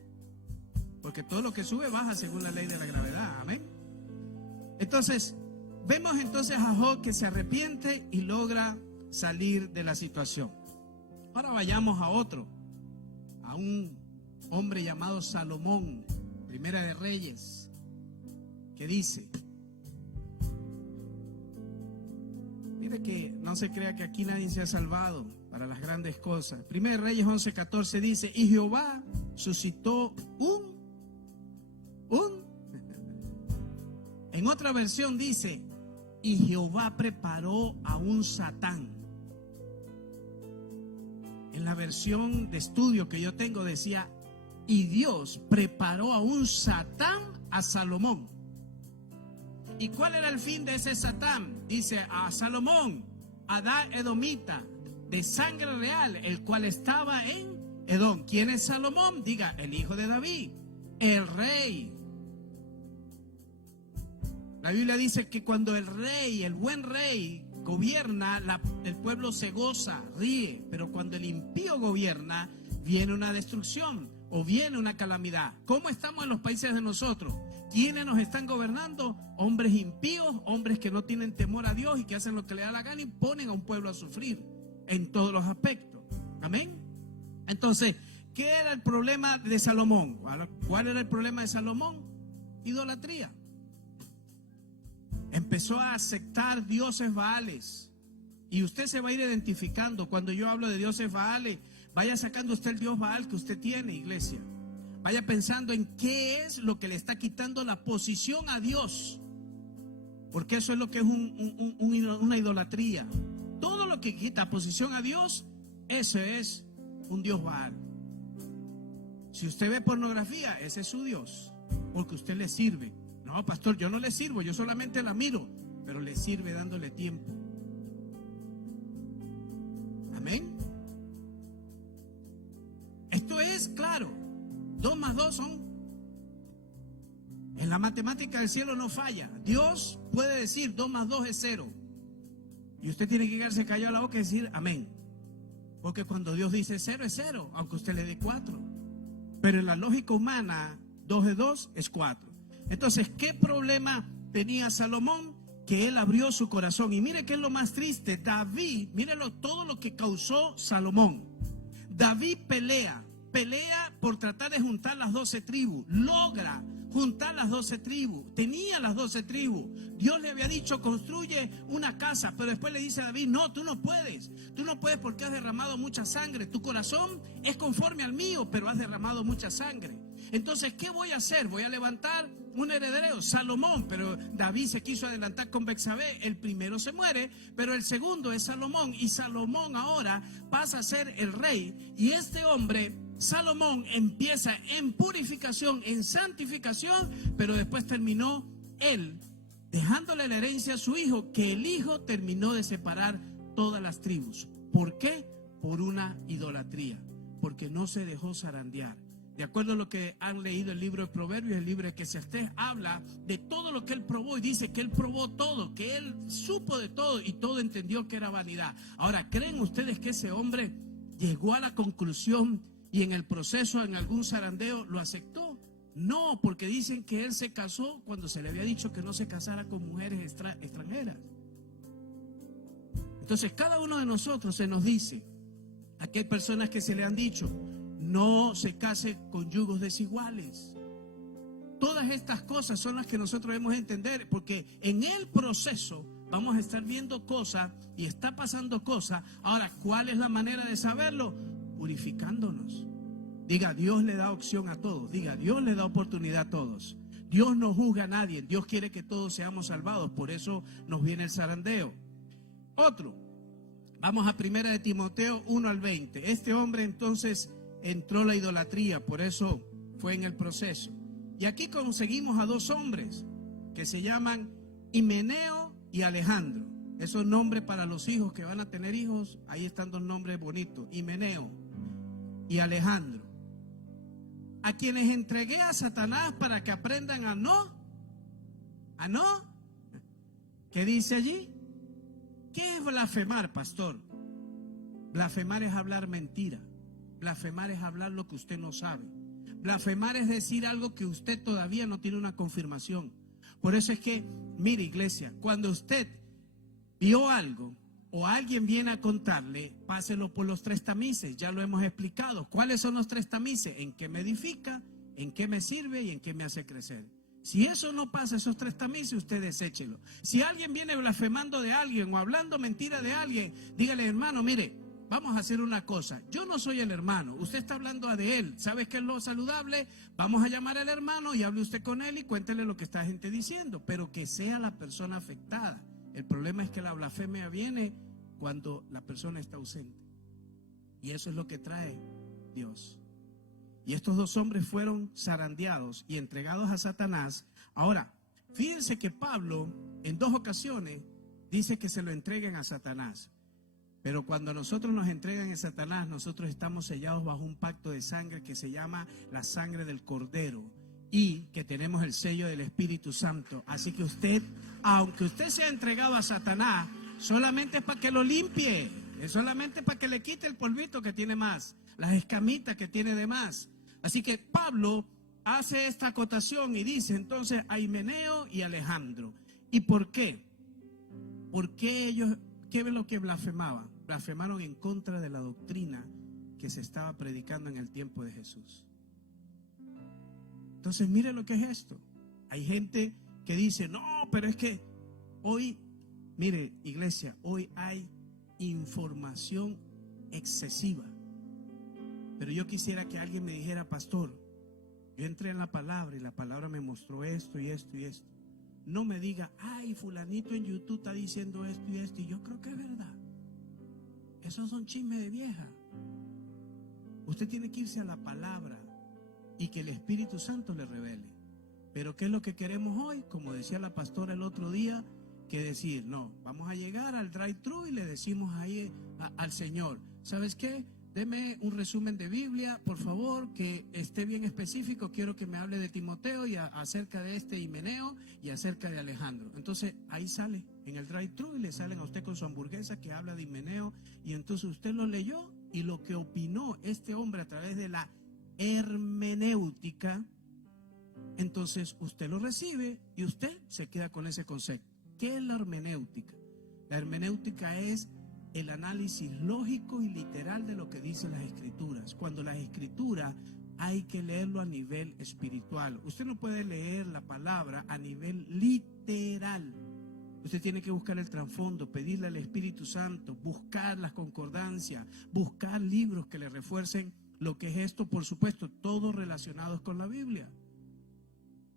Porque todo lo que sube baja según la ley de la gravedad. Amén. Entonces, vemos entonces a Job que se arrepiente y logra salir de la situación. Ahora vayamos a otro. A un hombre llamado Salomón, Primera de Reyes, que dice, mire que no se crea que aquí nadie se ha salvado para las grandes cosas. Primera de Reyes 11:14 dice: y Jehová suscitó en otra versión dice: y Jehová preparó a un Satán. En la versión de estudio que yo tengo decía: y Dios preparó a un Satán a Salomón. ¿Y cuál era el fin de ese Satán? Dice a Salomón, Adad Edomita, de sangre real, el cual estaba en Edom. ¿Quién es Salomón? Diga, el hijo de David, el rey. La Biblia dice que cuando el rey, el buen rey, gobierna, el pueblo se goza, ríe. Pero cuando el impío gobierna, viene una destrucción o viene una calamidad. ¿Cómo estamos en los países de nosotros? ¿Quiénes nos están gobernando? Hombres impíos, hombres que no tienen temor a Dios y que hacen lo que le da la gana y ponen a un pueblo a sufrir en todos los aspectos. Amén. Entonces, ¿qué era el problema de Salomón? ¿Cuál era el problema de Salomón? Idolatría. Empezó a aceptar dioses baales. Y usted se va a ir identificando. Cuando yo hablo de dioses baales, vaya sacando usted el dios baal que usted tiene, iglesia. Vaya pensando en qué es lo que le está quitando la posición a Dios. Porque eso es lo que es una idolatría. Todo lo que quita posición a Dios, eso es un dios baal. Si usted ve pornografía, ese es su Dios, porque usted le sirve. No, pastor, yo no le sirvo, yo solamente la miro, pero le sirve dándole tiempo. Amén. Esto es claro. 2 más 2 son. En la matemática del cielo no falla. Dios puede decir 2 más 2 es 0. Y usted tiene que quedarse callado a la boca y decir amén. Porque cuando Dios dice 0 es 0, aunque usted le dé 4. Pero en la lógica humana, 2 de 2 es 4. Entonces, ¿qué problema tenía Salomón? Que él abrió su corazón. Y mire qué es lo más triste. David, mírelo todo lo que causó Salomón. David pelea por tratar de juntar las 12 tribus. Logra juntar las 12 tribus. Tenía las 12 tribus. Dios le había dicho, construye una casa. Pero después le dice a David, no, tú no puedes. Tú no puedes porque has derramado mucha sangre. Tu corazón es conforme al mío, pero has derramado mucha sangre. Entonces, ¿qué voy a hacer? Voy a levantar un heredero, Salomón. Pero David se quiso adelantar con Betsabé. El primero se muere, pero el segundo es Salomón. Y Salomón ahora pasa a ser el rey. Y este hombre, Salomón, empieza en purificación, en santificación, pero después terminó él dejándole la herencia a su hijo, que el hijo terminó de separar todas las tribus. ¿Por qué? Por una idolatría, porque no se dejó zarandear. De acuerdo a lo que han leído el libro de Proverbios, el libro de Eclesiastés habla de todo lo que él probó y dice que él probó todo, que él supo de todo y todo entendió que era vanidad. Ahora, ¿creen ustedes que ese hombre llegó a la conclusión y en el proceso, en algún zarandeo, lo aceptó? No, porque dicen que él se casó cuando se le había dicho que no se casara con mujeres extranjeras. Entonces, cada uno de nosotros se nos dice, aquí hay personas que se le han dicho, no se case con yugos desiguales. Todas estas cosas son las que nosotros debemos entender, porque en el proceso vamos a estar viendo cosas y está pasando cosas. Ahora, ¿cuál es la manera de saberlo? Purificándonos. Diga, Dios le da opción a todos. Diga, Dios le da oportunidad a todos. Dios no juzga a nadie. Dios quiere que todos seamos salvados. Por eso nos viene el zarandeo. Otro. Vamos a 1 de Timoteo 1 al 20. Este hombre entonces entró la idolatría. Por eso fue en el proceso. Y aquí conseguimos a 2 hombres que se llaman Himeneo y Alejandro. Esos nombres para los hijos que van a tener hijos. Ahí están 2 nombres bonitos. Himeneo y Alejandro, a quienes entregué a Satanás para que aprendan a no. ¿Qué dice allí? ¿Qué es blasfemar, pastor? Blasfemar es hablar mentira. Blasfemar es hablar lo que usted no sabe. Blasfemar es decir algo que usted todavía no tiene una confirmación. Por eso es que, mire, iglesia, cuando usted vio algo o alguien viene a contarle, páselo por los 3 tamices. Ya lo hemos explicado. ¿Cuáles son los 3 tamices? ¿En qué me edifica? ¿En qué me sirve? ¿Y en qué me hace crecer? Si eso no pasa, esos 3 tamices, usted deséchelo. Si alguien viene blasfemando de alguien o hablando mentira de alguien, dígale, hermano, mire, vamos a hacer una cosa. Yo no soy el hermano. Usted está hablando de él. ¿Sabes qué es lo saludable? Vamos a llamar al hermano y hable usted con él y cuéntele lo que está gente diciendo. Pero que sea la persona afectada. El problema es que la blasfemia viene cuando la persona está ausente. Y eso es lo que trae Dios. Y estos dos hombres fueron zarandeados y entregados a Satanás. Ahora, fíjense que Pablo en 2 ocasiones dice que se lo entreguen a Satanás. Pero cuando nosotros nos entregan a Satanás, nosotros estamos sellados bajo un pacto de sangre que se llama la sangre del Cordero y que tenemos el sello del Espíritu Santo. Así que usted, aunque usted sea entregado a Satanás, solamente es para que lo limpie, es solamente para que le quite el polvito que tiene más, las escamitas que tiene de más. Así que Pablo hace esta acotación y dice entonces a Himeneo y Alejandro. ¿Y por qué? Porque ellos, ¿qué es lo que blasfemaban? Blasfemaron en contra de la doctrina que se estaba predicando en el tiempo de Jesús. Entonces mire lo que es esto. Hay gente que dice, no, pero es que hoy, mire iglesia, hoy hay información excesiva. Pero yo quisiera que alguien me dijera, pastor, yo entré en la palabra y la palabra me mostró esto y esto y esto. No me diga, ay, fulanito en YouTube está diciendo esto y esto, y yo creo que es verdad. Esos son chismes de vieja. Usted tiene que irse a la palabra y que el Espíritu Santo le revele. Pero ¿qué es lo que queremos hoy? Como decía la pastora el otro día, que decir, no, vamos a llegar al drive-thru y le decimos ahí al Señor, ¿sabes qué? Deme un resumen de Biblia, por favor, que esté bien específico. Quiero que me hable de Timoteo y acerca de este Himeneo y acerca de Alejandro. Entonces ahí sale en el drive-thru y le salen a usted con su hamburguesa que habla de Himeneo, y entonces usted lo leyó y lo que opinó este hombre a través de la hermenéutica, entonces usted lo recibe y usted se queda con ese concepto. ¿Qué es la hermenéutica? La hermenéutica es el análisis lógico y literal de lo que dicen las escrituras. Cuando las escrituras hay que leerlo a nivel espiritual. Usted no puede leer la palabra a nivel literal. Usted tiene que buscar el trasfondo, pedirle al Espíritu Santo, buscar las concordancias, buscar libros que le refuercen lo que es esto, por supuesto, todos relacionados con la Biblia.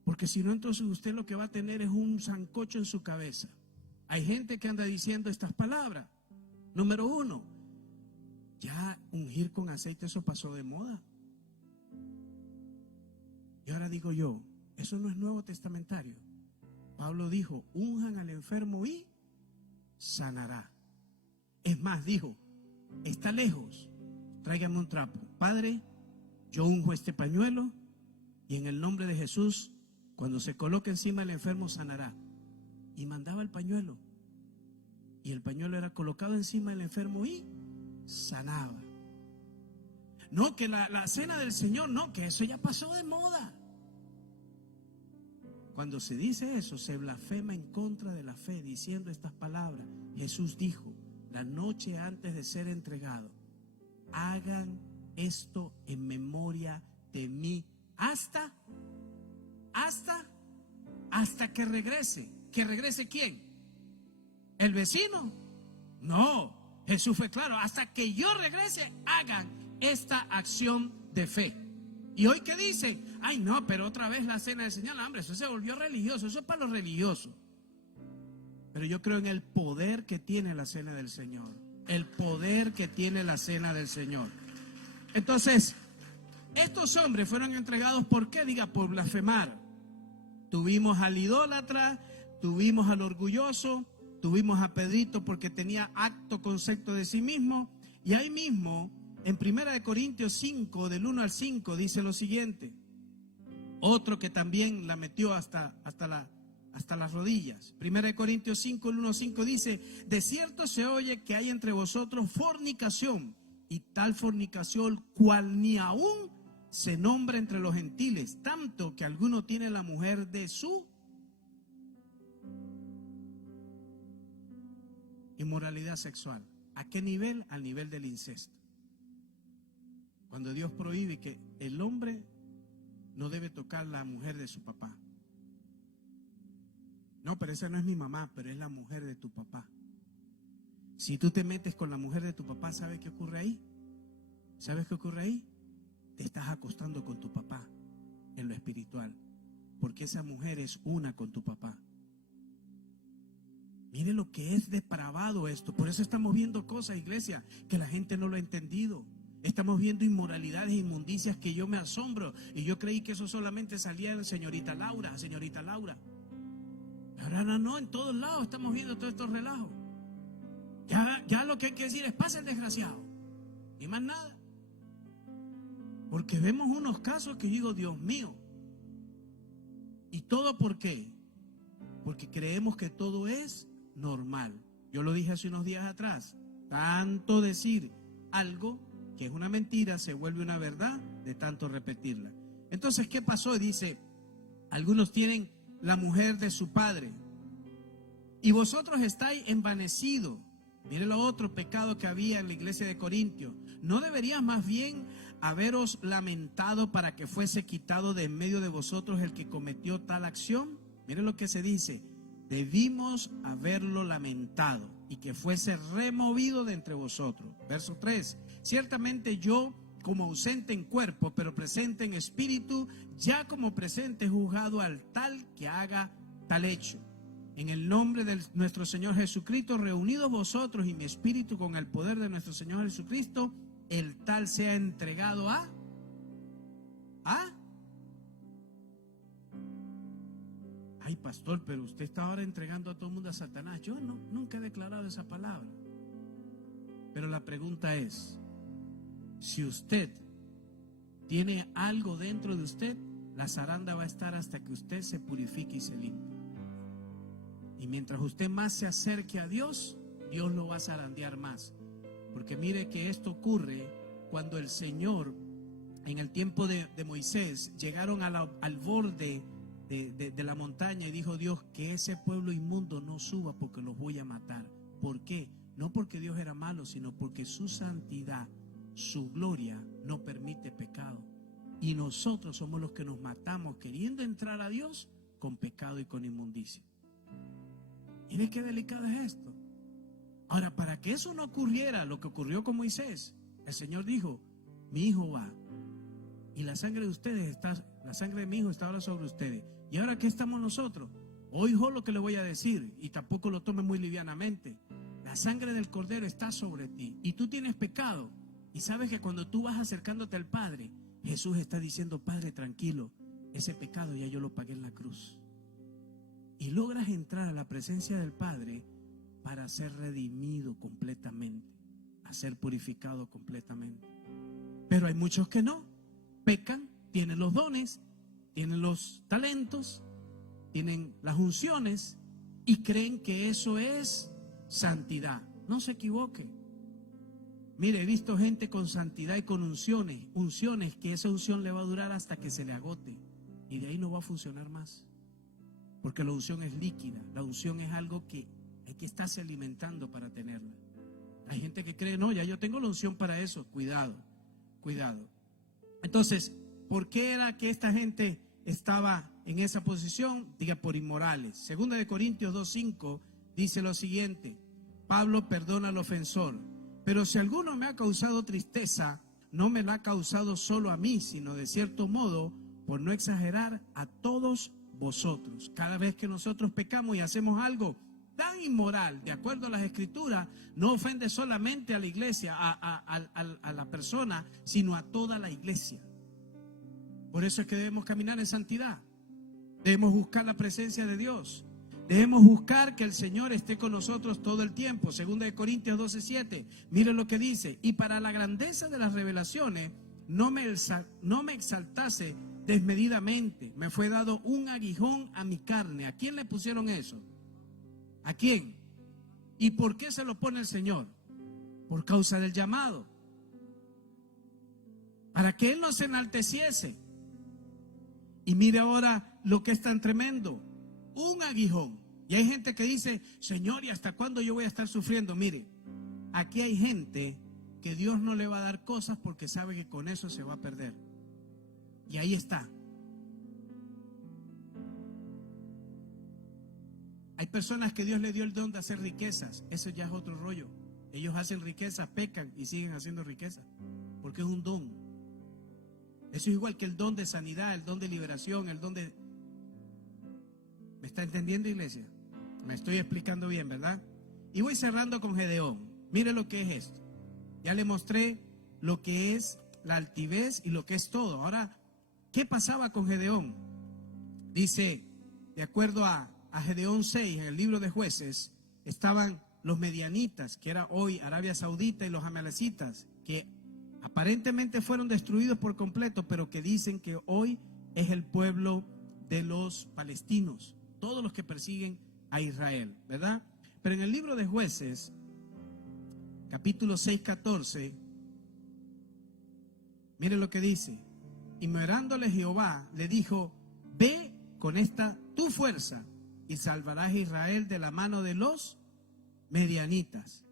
Porque si no, entonces usted lo que va a tener es un sancocho en su cabeza. Hay gente que anda diciendo estas palabras. Número 1, ya ungir con aceite, eso pasó de moda. Y ahora digo yo, eso no es nuevo testamentario. Pablo dijo, unjan al enfermo y sanará. Es más, dijo, está lejos, tráigame un trapo. Padre, yo unjo este pañuelo y en el nombre de Jesús, cuando se coloque encima el enfermo, sanará. Y mandaba el pañuelo. Y el pañuelo era colocado encima del enfermo y sanaba. No, que la cena del Señor, no, que eso ya pasó de moda. Cuando se dice eso, se blasfema en contra de la fe, diciendo estas palabras. Jesús dijo, la noche antes de ser entregado, hagan esto en memoria de mí, hasta que regrese. ¿Que regrese quién? ¿El vecino? No, Jesús fue claro, hasta que yo regrese, hagan esta acción de fe. Y hoy que dicen, ay no, pero otra vez la cena del Señor, hombre, eso se volvió religioso, eso es para los religiosos. Pero yo creo en el poder que tiene la cena del Señor, el poder que tiene la cena del Señor. Entonces, estos hombres fueron entregados, ¿por qué? Diga, por blasfemar. Tuvimos al idólatra, tuvimos al orgulloso, tuvimos a Pedrito porque tenía alto concepto de sí mismo. Y ahí mismo, en 1 Corintios 5, del 1 al 5, dice lo siguiente. Otro que también la metió hasta las rodillas. 1 Corintios 5, el 1 al 5 dice, de cierto se oye que hay entre vosotros fornicación, y tal fornicación cual ni aún se nombra entre los gentiles, tanto que alguno tiene la mujer de su inmoralidad sexual. ¿A qué nivel? Al nivel del incesto. Cuando Dios prohíbe que el hombre no debe tocar la mujer de su papá. No, pero esa no es mi mamá, pero es la mujer de tu papá. Si tú te metes con la mujer de tu papá, ¿sabes qué ocurre ahí? ¿Sabes qué ocurre ahí? Te estás acostando con tu papá en lo espiritual, porque esa mujer es una con tu papá. Mire lo que es depravado esto. Por eso estamos viendo cosas, iglesia, que la gente no lo ha entendido. Estamos viendo inmoralidades e inmundicias que yo me asombro. Y yo creí que eso solamente salía de señorita Laura. Ahora no, en todos lados estamos viendo todos estos relajos. Ya lo que hay que decir es: pasa el desgraciado. Y más nada. Porque vemos unos casos que digo, Dios mío. ¿Y todo por qué? Porque creemos que todo es normal. Yo lo dije hace unos días atrás. Tanto decir algo que es una mentira se vuelve una verdad de tanto repetirla. Entonces, ¿qué pasó? Dice, algunos tienen la mujer de su padre y vosotros estáis envanecidos. Mire lo otro pecado que había en la iglesia de Corintios. ¿No debería más bien haberos lamentado para que fuese quitado de en medio de vosotros el que cometió tal acción? Mire lo que se dice: debimos haberlo lamentado y que fuese removido de entre vosotros. Verso 3: ciertamente yo, como ausente en cuerpo, pero presente en espíritu, ya como presente he juzgado al tal que haga tal hecho. En el nombre de nuestro Señor Jesucristo, reunidos vosotros y mi espíritu con el poder de nuestro Señor Jesucristo, el tal sea entregado a ay, pastor, pero usted está ahora entregando a todo el mundo a Satanás. Yo nunca he declarado esa palabra. Pero la pregunta es, si usted tiene algo dentro de usted, la zaranda va a estar hasta que usted se purifique y se limpie. Y mientras usted más se acerque a Dios, Dios lo va a zarandear más. Porque mire que esto ocurre cuando el Señor, en el tiempo de Moisés, llegaron al borde de la montaña y dijo Dios: que ese pueblo inmundo no suba porque los voy a matar. ¿Por qué? No porque Dios era malo, sino porque su santidad, su gloria no permite pecado. Y nosotros somos los que nos matamos queriendo entrar a Dios con pecado y con inmundicia. Mire qué delicado es esto. Ahora, para que eso no ocurriera, lo que ocurrió con Moisés, el Señor dijo: mi hijo va, y la sangre de ustedes está, la sangre de mi hijo está ahora sobre ustedes. ¿Y ahora qué estamos nosotros? Oigo lo que le voy a decir, y tampoco lo tome muy livianamente. La sangre del Cordero está sobre ti, y tú tienes pecado, y sabes que cuando tú vas acercándote al Padre, Jesús está diciendo: Padre, tranquilo, ese pecado ya yo lo pagué en la cruz. Y logras entrar a la presencia del Padre para ser redimido completamente, a ser purificado completamente. Pero hay muchos que no, pecan, tienen los dones, tienen los talentos, tienen las unciones y creen que eso es santidad. No se equivoque. Mire, he visto gente con santidad y con unciones que esa unción le va a durar hasta que se le agote y de ahí no va a funcionar más. Porque la unción es líquida, la unción es algo que hay que estarse alimentando para tenerla. Hay gente que cree: no, ya yo tengo la unción para eso. Cuidado. Entonces, ¿por qué era que esta gente estaba en esa posición? Diga, por inmorales. Segunda de Corintios 2:5 dice lo siguiente: Pablo perdona al ofensor, pero si alguno me ha causado tristeza, no me la ha causado solo a mí, sino de cierto modo, por no exagerar, a todos vosotros. Cada vez que nosotros pecamos y hacemos algo tan inmoral, de acuerdo a las Escrituras, no ofende solamente a la iglesia, a la persona, sino a toda la iglesia. Por eso es que debemos caminar en santidad. Debemos buscar la presencia de Dios. Debemos buscar que el Señor esté con nosotros todo el tiempo. Segunda de Corintios 12:7. Mire lo que dice: y para la grandeza de las revelaciones no me exaltase desmedidamente, me fue dado un aguijón a mi carne. ¿A quién le pusieron eso? ¿A quién? ¿Y por qué se lo pone el Señor? Por causa del llamado, para que Él no se enalteciese. Y mire ahora lo que es tan tremendo: un aguijón. Y hay gente que dice: Señor, ¿y hasta cuándo yo voy a estar sufriendo? Mire, aquí hay gente que Dios no le va a dar cosas porque sabe que con eso se va a perder. Y ahí está. Hay personas que Dios le dio el don de hacer riquezas. Eso ya es otro rollo. Ellos hacen riquezas, pecan y siguen haciendo riquezas, porque es un don. Eso es igual que el don de sanidad, el don de liberación, el don de... ¿Me está entendiendo, iglesia? Me estoy explicando bien, ¿verdad? Y voy cerrando con Gedeón. Mire lo que es esto. Ya le mostré lo que es la altivez y lo que es todo. Ahora, ¿qué pasaba con Gedeón? Dice, de acuerdo a Gedeón 6, en el libro de Jueces, estaban los medianitas, que era hoy Arabia Saudita, y los amalecitas, que aparentemente fueron destruidos por completo, pero que dicen que hoy es el pueblo de los palestinos, todos los que persiguen a Israel, ¿verdad? Pero en el libro de Jueces, capítulo 6, 14, mire lo que dice. Y mirándole Jehová, le dijo, ve con esta tu fuerza y salvarás a Israel de la mano de los medianitas.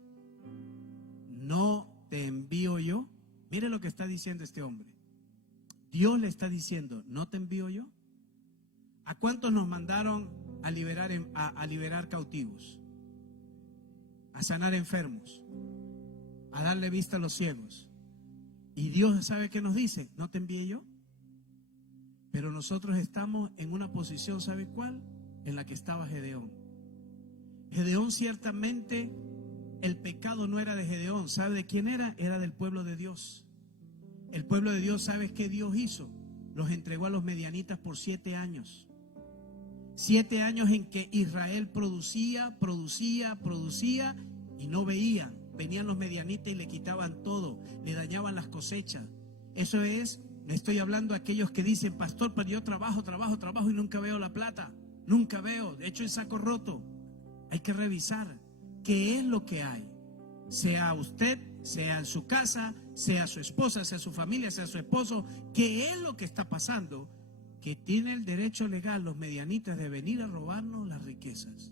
¿No te envío yo? Mire lo que está diciendo este hombre. Dios le está diciendo, ¿no te envío yo? ¿A cuántos nos mandaron a liberar cautivos? A sanar enfermos, a darle vista a los ciegos. Y Dios sabe que nos dice, ¿no te envié yo? Pero nosotros estamos en una posición, ¿sabe cuál? En la que estaba Gedeón. Gedeón ciertamente, el pecado no era de Gedeón. ¿Sabe de quién era? Era del pueblo de Dios. El pueblo de Dios, ¿sabes qué Dios hizo? Los entregó a los medianitas por 7 años. 7 años en que Israel producía y no veía. Venían los medianitas y le quitaban todo, le dañaban las cosechas. Eso es, le estoy hablando a aquellos que dicen, pastor, pero yo trabajo y nunca veo la plata. Nunca veo, de hecho el saco roto. Hay que revisar qué es lo que hay. Sea usted, sea en su casa, sea su esposa, sea su familia, sea su esposo, qué es lo que está pasando, que tiene el derecho legal los medianitas de venir a robarnos las riquezas.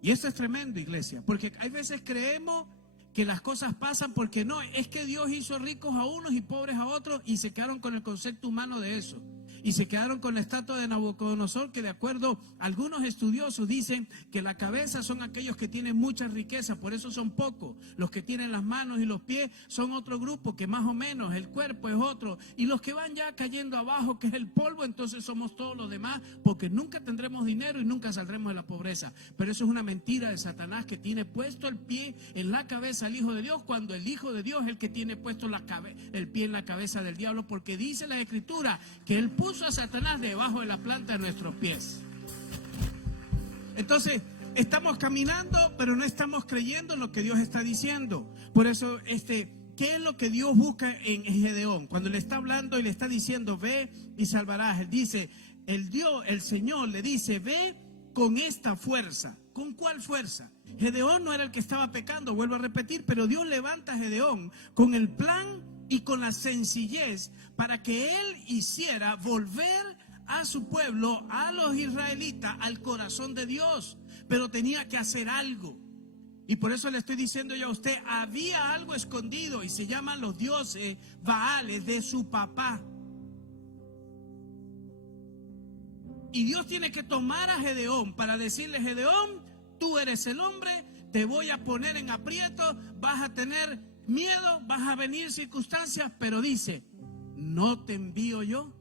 Y esto es tremendo, iglesia, porque hay veces creemos que las cosas pasan porque no, es que Dios hizo ricos a unos y pobres a otros y se quedaron con el concepto humano de eso. Y se quedaron con la estatua de Nabucodonosor, que de acuerdo a algunos estudiosos dicen que la cabeza son aquellos que tienen mucha riqueza, por eso son pocos. Los que tienen las manos y los pies son otro grupo, que más o menos el cuerpo es otro. Y los que van ya cayendo abajo, que es el polvo, entonces somos todos los demás, porque nunca tendremos dinero y nunca saldremos de la pobreza. Pero eso es una mentira de Satanás, que tiene puesto el pie en la cabeza al Hijo de Dios, cuando el Hijo de Dios es el que tiene puesto el pie en la cabeza del diablo, porque dice la Escritura que él puso a Satanás debajo de la planta de nuestros pies. Entonces, estamos caminando, pero no estamos creyendo en lo que Dios está diciendo. Por eso, ¿qué es lo que Dios busca en Gedeón? Cuando le está hablando y le está diciendo, ve y salvarás. Él dice, el Señor le dice, ve con esta fuerza. ¿Con cuál fuerza? Gedeón no era el que estaba pecando, vuelvo a repetir, pero Dios levanta a Gedeón con el plan y con la sencillez para que él hiciera volver a su pueblo, a los israelitas, al corazón de Dios. Pero tenía que hacer algo. Y por eso le estoy diciendo yo a usted, había algo escondido y se llaman los dioses Baales de su papá. Y Dios tiene que tomar a Gedeón para decirle, Gedeón, tú eres el hombre, te voy a poner en aprieto, vas a tener miedo, vas a venir circunstancias, pero dice, ¿no te envío yo?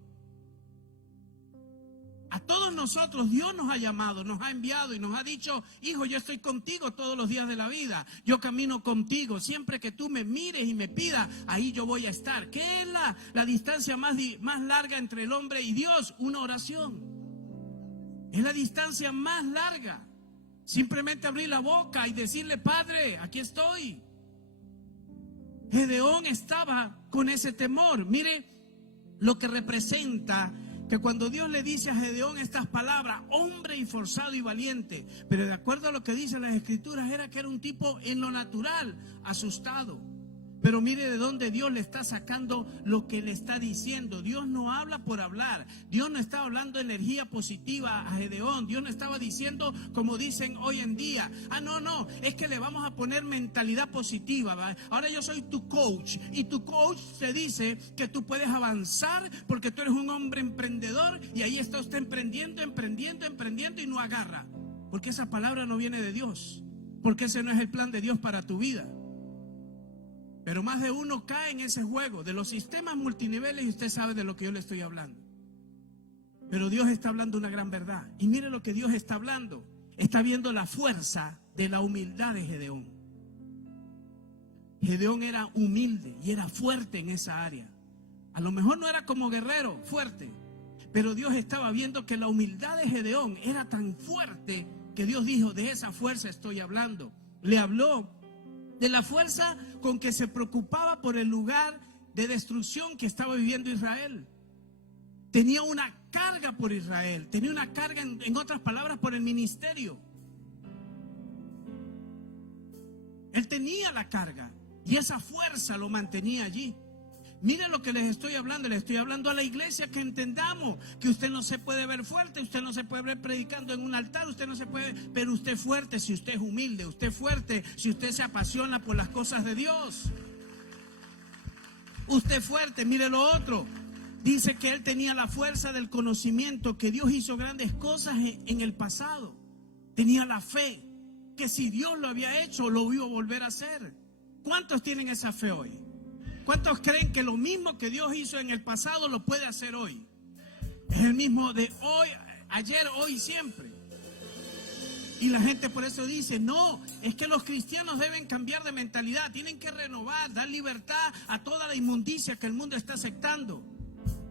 A todos nosotros Dios nos ha llamado, nos ha enviado y nos ha dicho, hijo, yo estoy contigo todos los días de la vida, yo camino contigo, siempre que tú me mires y me pidas, ahí yo voy a estar. ¿Qué es la distancia más larga entre el hombre y Dios? Una oración. Es la distancia más larga. Simplemente abrir la boca y decirle, Padre, aquí estoy. Gedeón estaba con ese temor. Mire lo que representa que cuando Dios le dice a Gedeón estas palabras, hombre y forzado y valiente, pero de acuerdo a lo que dicen las Escrituras, era que era un tipo en lo natural, asustado. Pero mire de dónde Dios le está sacando lo que le está diciendo. Dios no habla por hablar. Dios no está hablando energía positiva a Gedeón. Dios no estaba diciendo como dicen hoy en día. No, es que le vamos a poner mentalidad positiva, ¿va? Ahora yo soy tu coach. Y tu coach te dice que tú puedes avanzar porque tú eres un hombre emprendedor. Y ahí está usted emprendiendo y no agarra. Porque esa palabra no viene de Dios. Porque ese no es el plan de Dios para tu vida. Pero más de uno cae en ese juego de los sistemas multiniveles y usted sabe de lo que yo le estoy hablando. Pero Dios está hablando una gran verdad. Y mire lo que Dios está hablando. Está viendo la fuerza de la humildad de Gedeón. Gedeón era humilde y era fuerte en esa área. A lo mejor no era como guerrero, fuerte, pero Dios estaba viendo que la humildad de Gedeón era tan fuerte que Dios dijo, de esa fuerza estoy hablando. Le habló de la fuerza con que se preocupaba por el lugar de destrucción que estaba viviendo Israel. Tenía una carga por Israel, tenía una carga, en otras palabras, por el ministerio. Él tenía la carga y esa fuerza lo mantenía allí. Miren lo que les estoy hablando a la iglesia, que entendamos que usted no se puede ver fuerte, usted no se puede ver predicando en un altar, usted no se puede, pero usted es fuerte si usted es humilde, usted es fuerte si usted se apasiona por las cosas de Dios. Usted es fuerte. Mire lo otro, dice que él tenía la fuerza del conocimiento, que Dios hizo grandes cosas en el pasado. Tenía la fe, que si Dios lo había hecho, lo iba a volver a hacer. ¿Cuántos tienen esa fe hoy? ¿Cuántos creen que lo mismo que Dios hizo en el pasado lo puede hacer hoy? Es el mismo de hoy, ayer, hoy y siempre. Y la gente por eso dice, no, es que los cristianos deben cambiar de mentalidad, tienen que renovar, dar libertad a toda la inmundicia que el mundo está aceptando.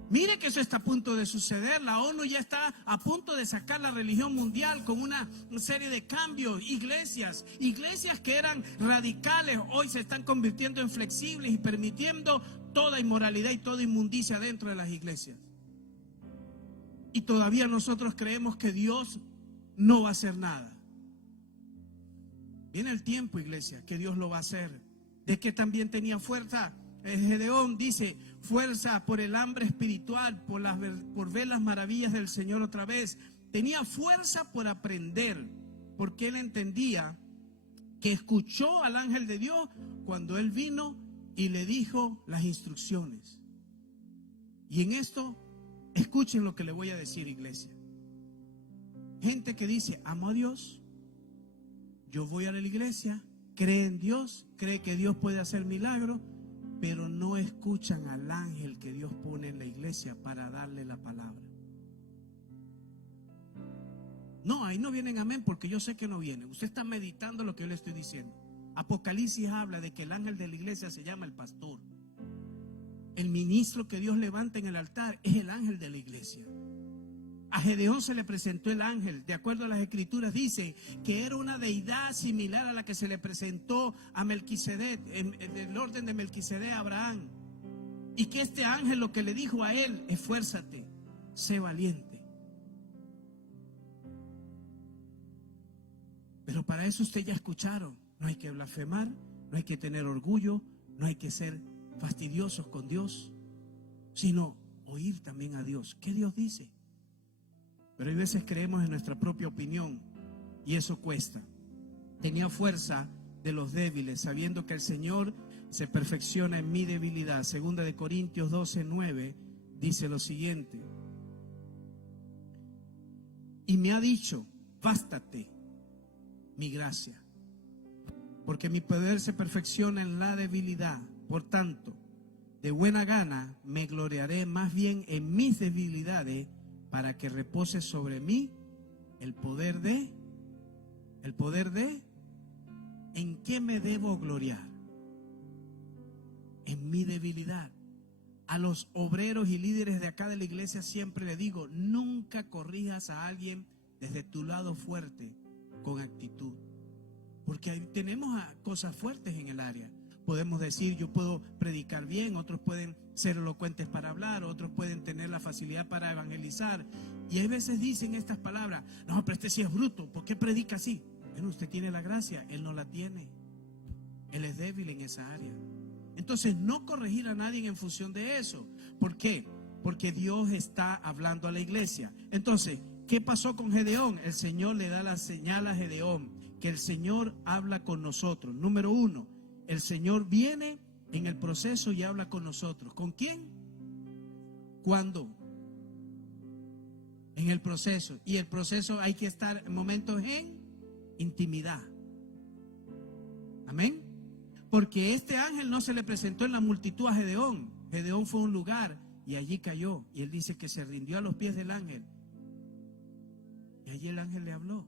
Mire que eso está a punto de suceder. La ONU ya está a punto de sacar la religión mundial con una serie de cambios. Iglesias que eran radicales hoy se están convirtiendo en flexibles y permitiendo toda inmoralidad y toda inmundicia dentro de las iglesias. Y todavía nosotros creemos que Dios no va a hacer nada. Viene el tiempo, iglesia, que Dios lo va a hacer. De que también tenía fuerza. Gedeón dice, fuerza por el hambre espiritual, por ver las maravillas del Señor otra vez. Tenía fuerza por aprender, porque él entendía que escuchó al ángel de Dios cuando él vino y le dijo las instrucciones. Y en esto, escuchen lo que le voy a decir, iglesia. Gente que dice, amo a Dios, yo voy a la iglesia, cree en Dios, cree que Dios puede hacer milagros, pero no escuchan al ángel que Dios pone en la iglesia para darle la palabra. No, ahí no vienen amén, porque yo sé que no vienen. Usted está meditando lo que yo le estoy diciendo. Apocalipsis habla de que el ángel de la iglesia se llama el pastor. El ministro que Dios levanta en el altar es el ángel de la iglesia. A Gedeón se le presentó el ángel, de acuerdo a las escrituras dice que era una deidad similar a la que se le presentó a Melquisedec, en el orden de Melquisedec a Abraham. Y que este ángel lo que le dijo a él, esfuérzate, sé valiente. Pero para eso ustedes ya escucharon, no hay que blasfemar, no hay que tener orgullo, no hay que ser fastidiosos con Dios, sino oír también a Dios. ¿Qué Dios dice? Pero hay veces creemos en nuestra propia opinión y eso cuesta. Tenía fuerza de los débiles, sabiendo que el Señor se perfecciona en mi debilidad. Segunda de Corintios 12:9 dice lo siguiente: y me ha dicho, bástate mi gracia, porque mi poder se perfecciona en la debilidad. Por tanto, de buena gana me gloriaré más bien en mis debilidades, para que repose sobre mí el poder de, ¿en qué me debo gloriar? En mi debilidad. A los obreros y líderes de acá de la iglesia siempre le digo, nunca corrijas a alguien desde tu lado fuerte con actitud, porque ahí tenemos cosas fuertes en el área. Podemos decir, yo puedo predicar bien, otros pueden ser elocuentes para hablar, otros pueden tener la facilidad para evangelizar. Y a veces dicen estas palabras, no, pero este sí es bruto, ¿por qué predica así? Bueno, usted tiene la gracia, él no la tiene. Él es débil en esa área. Entonces, no corregir a nadie en función de eso. ¿Por qué? Porque Dios está hablando a la iglesia. Entonces, ¿qué pasó con Gedeón? El Señor le da la señal a Gedeón, que el Señor habla con nosotros. Número 1. El Señor viene en el proceso y habla con nosotros. ¿Con quién? ¿Cuándo? En el proceso. Y el proceso hay que estar en momentos en intimidad. Amén. Porque este ángel no se le presentó en la multitud a Gedeón. Gedeón fue a un lugar y allí cayó. Y él dice que se rindió a los pies del ángel. Y allí el ángel le habló.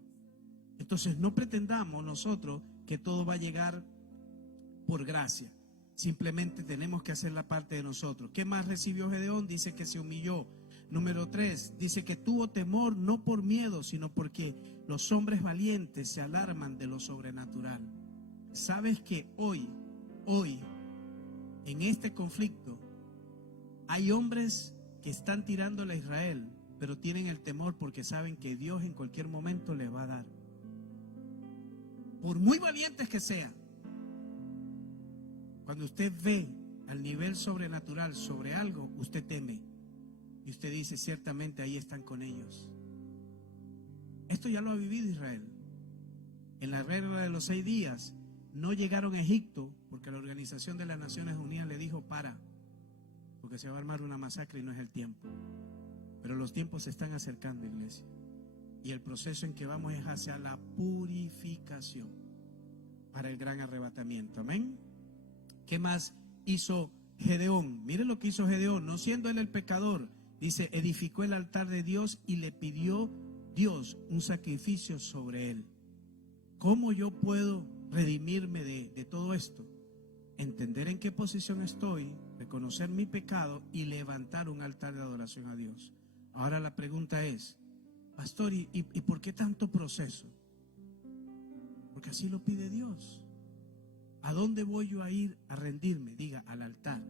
Entonces no pretendamos nosotros que todo va a llegar por gracia. Simplemente tenemos que hacer la parte de nosotros. ¿Qué más recibió Gedeón? Dice que se humilló. Número 3, dice que tuvo temor no por miedo, sino porque los hombres valientes se alarman de lo sobrenatural. ¿Sabes que hoy, en este conflicto, hay hombres que están tirándole a Israel, pero tienen el temor porque saben que Dios en cualquier momento les va a dar? Por muy valientes que sean, cuando usted ve al nivel sobrenatural sobre algo, usted teme. Y usted dice, ciertamente ahí están con ellos. Esto ya lo ha vivido Israel. En la guerra de los 6 días, no llegaron a Egipto porque la Organización de las Naciones Unidas le dijo, para, porque se va a armar una masacre y no es el tiempo. Pero los tiempos se están acercando, iglesia. Y el proceso en que vamos es hacia la purificación para el gran arrebatamiento. Amén. ¿Qué más hizo Gedeón? Mire lo que hizo Gedeón, no siendo él el pecador. Dice, edificó el altar de Dios y le pidió Dios un sacrificio sobre él. ¿Cómo yo puedo redimirme de todo esto? Entender en qué posición estoy, reconocer mi pecado y levantar un altar de adoración a Dios. Ahora la pregunta es, pastor, ¿y por qué tanto proceso? Porque así lo pide Dios. ¿A dónde voy yo a ir a rendirme? Diga, al altar.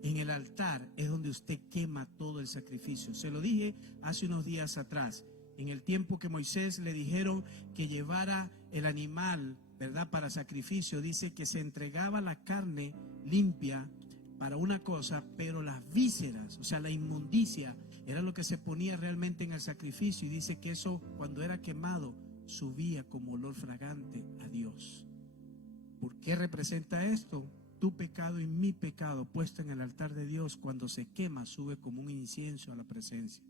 En el altar es donde usted quema todo el sacrificio. Se lo dije hace unos días atrás. En el tiempo que Moisés le dijeron que llevara el animal, ¿verdad?, para sacrificio, dice que se entregaba la carne limpia para una cosa, pero las vísceras, o sea, la inmundicia, era lo que se ponía realmente en el sacrificio. Y dice que eso, cuando era quemado, subía como olor fragante a Dios. ¿Por qué representa esto? Tu pecado y mi pecado puesto en el altar de Dios, cuando se quema, sube como un incienso a la presencia.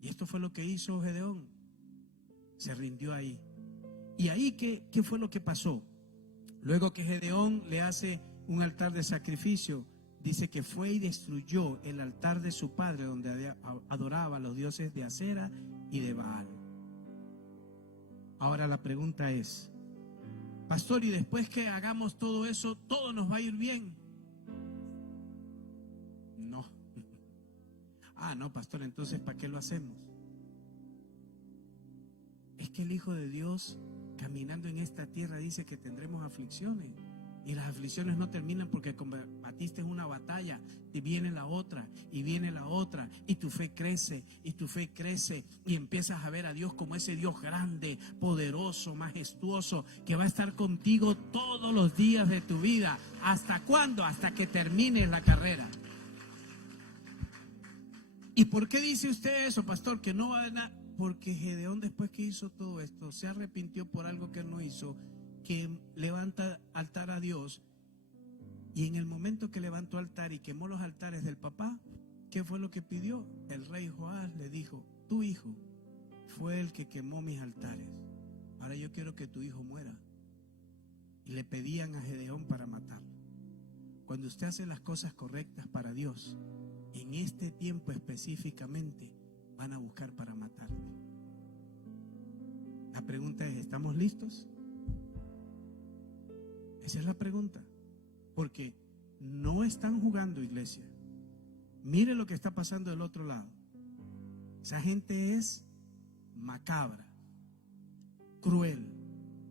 Y esto fue lo que hizo Gedeón. Se rindió ahí. ¿Y ahí qué fue lo que pasó? Luego que Gedeón le hace un altar de sacrificio, dice que fue y destruyó el altar de su padre, donde adoraba a los dioses de Acera y de Baal. Ahora la pregunta es, pastor, y después que hagamos todo eso, ¿todo nos va a ir bien? No. No, pastor, entonces ¿para qué lo hacemos? Es que el Hijo de Dios, caminando en esta tierra, dice que tendremos aflicciones. Y las aflicciones no terminan porque combatiste una batalla, y viene la otra, y viene la otra, y tu fe crece, y tu fe crece, y empiezas a ver a Dios como ese Dios grande, poderoso, majestuoso, que va a estar contigo todos los días de tu vida. ¿Hasta cuándo? Hasta que termines la carrera. ¿Y por qué dice usted eso, pastor? Que no va a nada. Porque Gedeón, después que hizo todo esto, se arrepintió por algo que él no hizo, que levanta altar a Dios. Y en el momento que levantó altar y quemó los altares del papá, ¿qué fue lo que pidió? El rey Joás le dijo, tu hijo fue el que quemó mis altares, ahora yo quiero que tu hijo muera. Y le pedían a Gedeón para matarlo. Cuando usted hace las cosas correctas para Dios, en este tiempo específicamente van a buscar para matarte. La pregunta es, ¿estamos listos? Esa es la pregunta. Porque no están jugando, iglesia. Mire lo que está pasando del otro lado. Esa gente es macabra, cruel,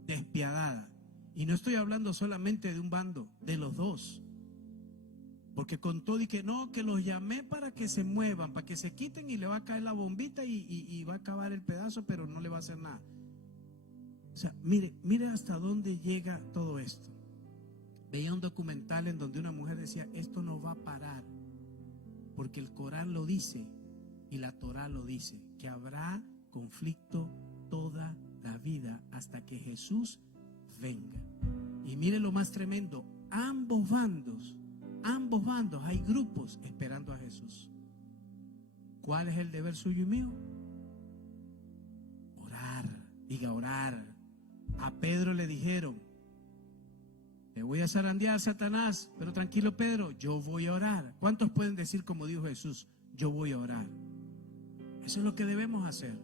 despiadada. Y no estoy hablando solamente de un bando, de los dos. Porque con todo y que no, que los llamé para que se muevan, para que se quiten y le va a caer la bombita y va a acabar el pedazo, pero no le va a hacer nada. O sea, mire hasta dónde llega todo esto. Veía un documental en donde una mujer decía, esto no va a parar, porque el Corán lo dice y la Torá lo dice, que habrá conflicto toda la vida hasta que Jesús venga. Y mire lo más tremendo, ambos bandos, hay grupos esperando a Jesús. ¿Cuál es el deber suyo y mío? Orar, diga orar. A Pedro le dijeron, te voy a zarandear, Satanás, pero tranquilo, Pedro, yo voy a orar. ¿Cuántos pueden decir como dijo Jesús? Yo voy a orar. Eso es lo que debemos hacer.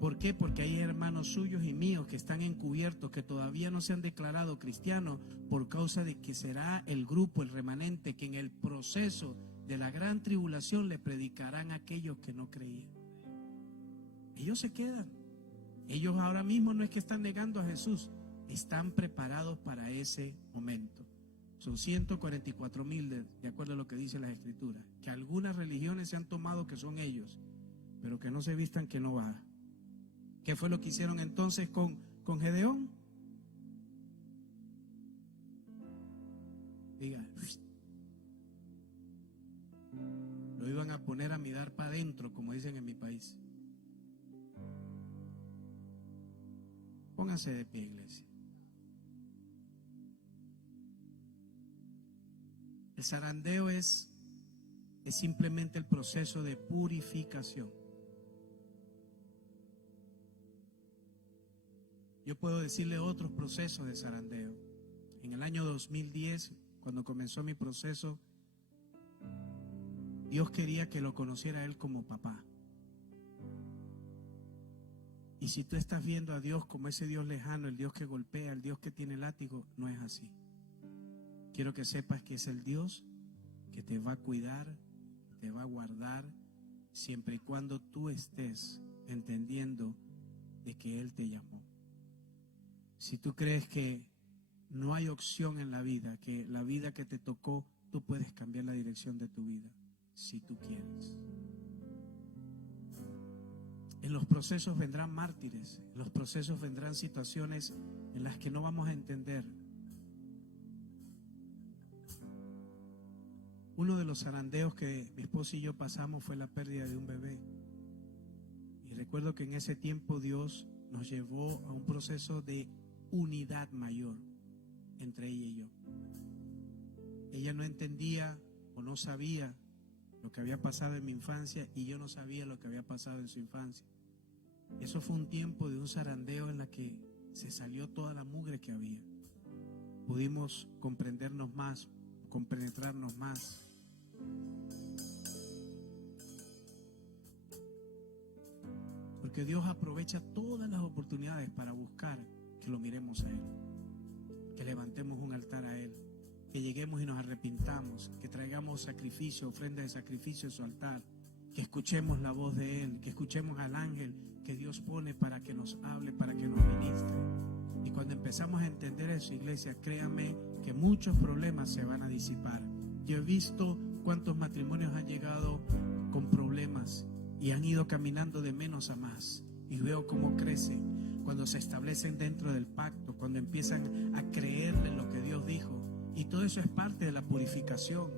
¿Por qué? Porque hay hermanos suyos y míos que están encubiertos, que todavía no se han declarado cristianos por causa de que será el grupo, el remanente, que en el proceso de la gran tribulación le predicarán a aquellos que no creían. Ellos se quedan. Ellos ahora mismo no es que están negando a Jesús, están preparados para ese momento. Son 144,000 de acuerdo a lo que dicen las escrituras, que algunas religiones se han tomado que son ellos, pero que no se vistan que no va. ¿Qué fue lo que hicieron entonces con Gedeón? Diga, lo iban a poner a mirar para adentro, como dicen en mi país. Pónganse de pie, iglesia. El zarandeo es simplemente el proceso de purificación. Yo puedo decirle otros procesos de zarandeo. En el año 2010, cuando comenzó mi proceso, Dios quería que lo conociera a Él como papá. Y si tú estás viendo a Dios como ese Dios lejano, el Dios que golpea, el Dios que tiene látigo, no es así. Quiero que sepas que es el Dios que te va a cuidar, te va a guardar, siempre y cuando tú estés entendiendo de que Él te llamó. Si tú crees que no hay opción en la vida, que la vida que te tocó, tú puedes cambiar la dirección de tu vida, si tú quieres. En los procesos vendrán mártires, en los procesos vendrán situaciones en las que no vamos a entender. Uno de los zarandeos que mi esposa y yo pasamos fue la pérdida de un bebé. Y recuerdo que en ese tiempo Dios nos llevó a un proceso de unidad mayor entre ella y yo. Ella no entendía o no sabía lo que había pasado en mi infancia y yo no sabía lo que había pasado en su infancia. Eso fue un tiempo de un zarandeo en la que se salió toda la mugre que había. Pudimos comprendernos más, compenetrarnos más. Porque Dios aprovecha todas las oportunidades para buscar que lo miremos a Él, que levantemos un altar a Él, que lleguemos y nos arrepintamos, que traigamos sacrificio, ofrenda de sacrificio a su altar, que escuchemos la voz de Él, que escuchemos al ángel que Dios pone para que nos hable, para que nos ministre. Y cuando empezamos a entender eso, iglesia, créanme que muchos problemas se van a disipar. Yo he visto cuántos matrimonios han llegado con problemas y han ido caminando de menos a más, y veo cómo crecen cuando se establecen dentro del pacto, cuando empiezan a creerle en lo que Dios dijo. Y todo eso es parte de la purificación,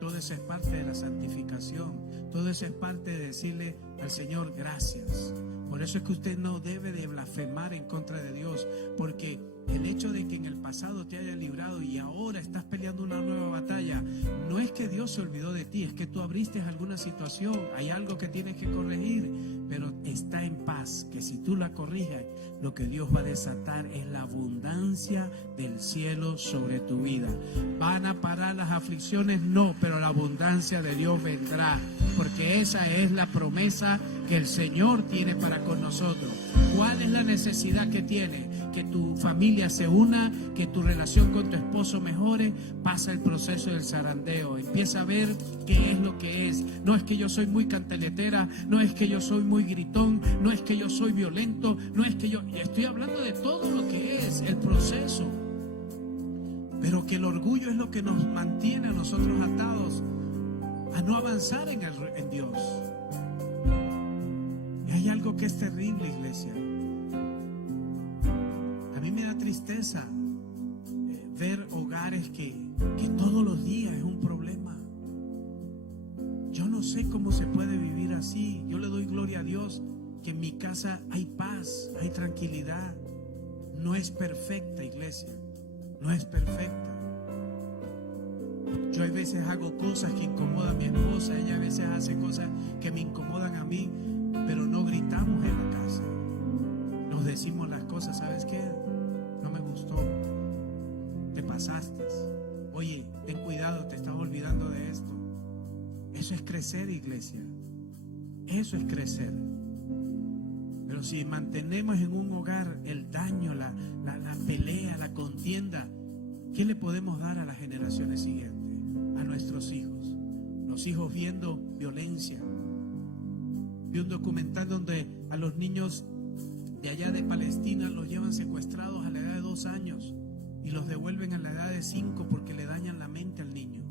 todo eso es parte de la santificación, todo eso es parte de decirle al Señor gracias. Por eso es que usted no debe de blasfemar en contra de Dios, porque el hecho de que en el pasado te haya librado y ahora estás peleando una nueva batalla, no es que Dios se olvidó de ti, es que tú abriste alguna situación, hay algo que tienes que corregir, pero está en paz, que si tú la corriges, lo que Dios va a desatar es la abundancia del cielo sobre tu vida. ¿Van a parar las aflicciones? No, pero la abundancia de Dios vendrá, porque esa es la promesa que el Señor tiene para con nosotros. ¿Cuál es la necesidad que tiene? Que tu familia se una, que tu relación con tu esposo mejore. Pasa el proceso del zarandeo, empieza a ver qué es lo que es. No es que yo soy muy canteletera, no es que yo soy muy gritón, no es que yo soy violento, no es que yo... Estoy hablando de todo lo que es el proceso, pero que el orgullo es lo que nos mantiene a nosotros atados a no avanzar en Dios. Y hay algo que es terrible, iglesia. A mí me da tristeza ver hogares que todos los días es un problema. Yo no sé cómo se puede vivir así. Yo le doy gloria a Dios que en mi casa hay paz, hay tranquilidad. No es perfecta, iglesia, no es perfecta. Yo a veces hago cosas que incomodan a mi esposa, ella a veces hace cosas que me incomodan a mí, pero no gritamos en la casa. Nos decimos las cosas, ¿sabes qué? No me gustó, te pasaste. Oye, ten cuidado, te estás olvidando de esto. Eso es crecer, iglesia. Eso es crecer. Pero Pero si mantenemos en un hogar el daño, la pelea, la contienda, ¿qué le podemos dar a las generaciones siguientes? A nuestros hijos. Los hijos viendo violencia. Vi un documental donde a los niños de allá de Palestina los llevan secuestrados a la edad de 2 años y los devuelven a la edad de 5 porque le dañan la mente al niño.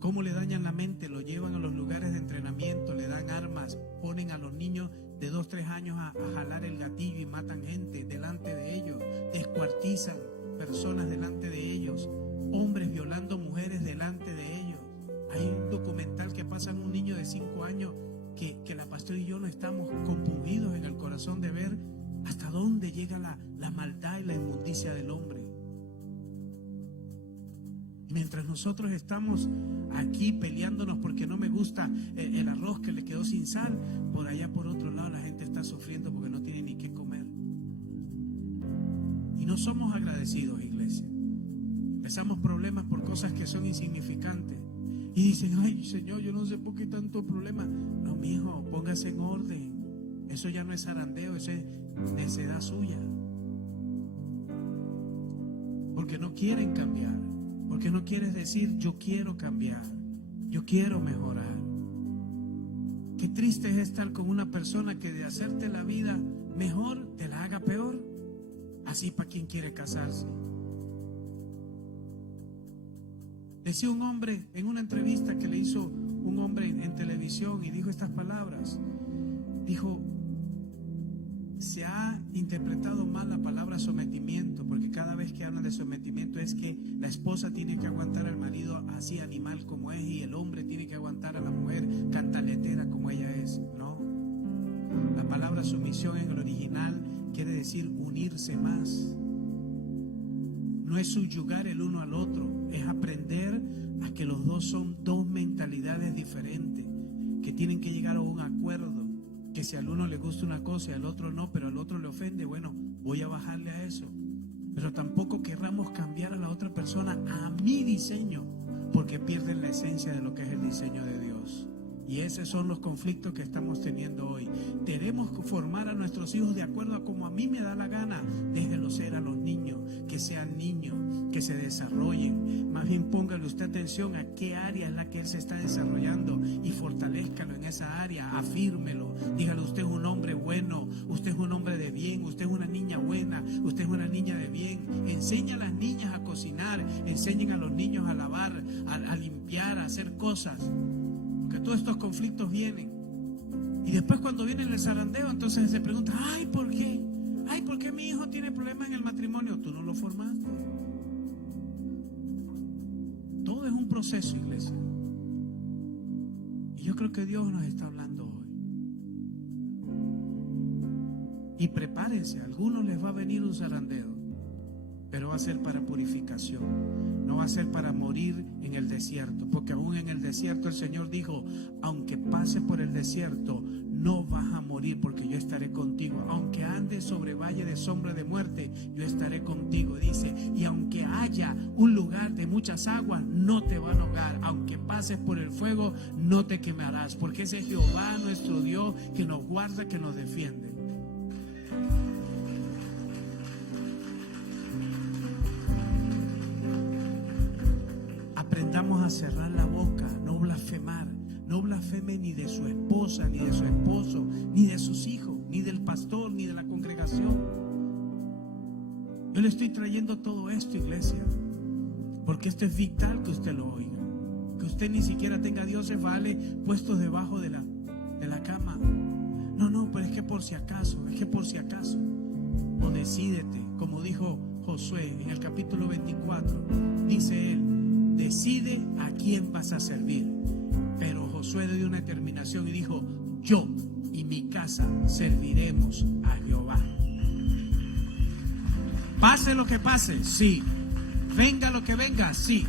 ¿Cómo le dañan la mente? Lo llevan a los lugares de entrenamiento, le dan armas, ponen a los niños de 2, 3 años a jalar el gatillo y matan gente delante de ellos, descuartizan personas delante de ellos, hombres violando mujeres delante de ellos. Hay un documental que pasa en un niño de 5 años que la pastora y yo no estamos compungidos en el corazón de ver hasta dónde llega la maldad y la inmundicia del hombre. Mientras nosotros estamos aquí peleándonos porque no me gusta el arroz que le quedó sin sal, por allá por otro lado la gente está sufriendo porque no tiene ni qué comer. Y no somos agradecidos, iglesia. Empezamos problemas por cosas que son insignificantes. Y dicen, ay Señor, yo no sé por qué tanto problema. No, mijo, póngase en orden. Eso ya no es zarandeo, eso es necedad suya. Porque no quieren cambiar. Porque no quieres decir, yo quiero cambiar, yo quiero mejorar. Qué triste es estar con una persona que de hacerte la vida mejor te la haga peor. Así para quien quiere casarse. Decía un hombre en una entrevista que le hizo un hombre en televisión y dijo estas palabras. Dijo, se ha interpretado mal la palabra sometimiento, porque cada vez que hablan de sometimiento es que la esposa tiene que aguantar al marido así animal como es y el hombre tiene que aguantar a la mujer cantaletera como ella es. No, la palabra sumisión en el original quiere decir unirse más. No es subyugar el uno al otro, es aprender a que los dos son dos mentalidades diferentes, que tienen que llegar a un acuerdo, que si al uno le gusta una cosa y al otro no, pero al otro le ofende, bueno, voy a bajarle a eso. Pero tampoco querramos cambiar a la otra persona a mi diseño, porque pierden la esencia de lo que es el diseño de Dios. Y esos son los conflictos que estamos teniendo hoy. Tenemos que formar a nuestros hijos de acuerdo a como a mí me da la gana. Déjenlo ser a los niños, que sean niños, que se desarrollen. Más bien póngale usted atención a qué área es la que él se está desarrollando y fortalézcalo en esa área, afírmelo. Dígale, usted es un hombre bueno, usted es un hombre de bien, usted es una niña buena, usted es una niña de bien. Enseña a las niñas a cocinar, enseñen a los niños a lavar, a limpiar, a hacer cosas. Que todos estos conflictos vienen y después cuando viene el zarandeo entonces se pregunta, ay, ¿por qué? Ay, ¿por qué mi hijo tiene problemas en el matrimonio? Tú no lo formaste. Todo es un proceso, iglesia, y yo creo que Dios nos está hablando hoy. Y prepárense, a algunos les va a venir un zarandeo, pero va a ser para purificación. No va a ser para morir en el desierto, porque aún en el desierto el Señor dijo, aunque pases por el desierto, no vas a morir porque yo estaré contigo. Aunque andes sobre valle de sombra de muerte, yo estaré contigo. Dice, y aunque haya un lugar de muchas aguas, no te van a ahogar. Aunque pases por el fuego, no te quemarás, porque ese es Jehová nuestro Dios que nos guarda, que nos defiende. Aprendamos a cerrar la boca, no blasfemar. No blasfeme ni de su esposa, ni de su esposo, ni de sus hijos, ni del pastor, ni de la congregación. Yo le estoy trayendo todo esto, iglesia, porque esto es vital que usted lo oiga. Que usted ni siquiera tenga dioses vale puestos debajo de la cama. No, pero es que por si acaso. O decídete, como dijo Josué en el capítulo 24, dice él, decide a quién vas a servir. Pero Josué dio una determinación y dijo, yo y mi casa serviremos a Jehová. Pase lo que pase, sí. Venga lo que venga, sí.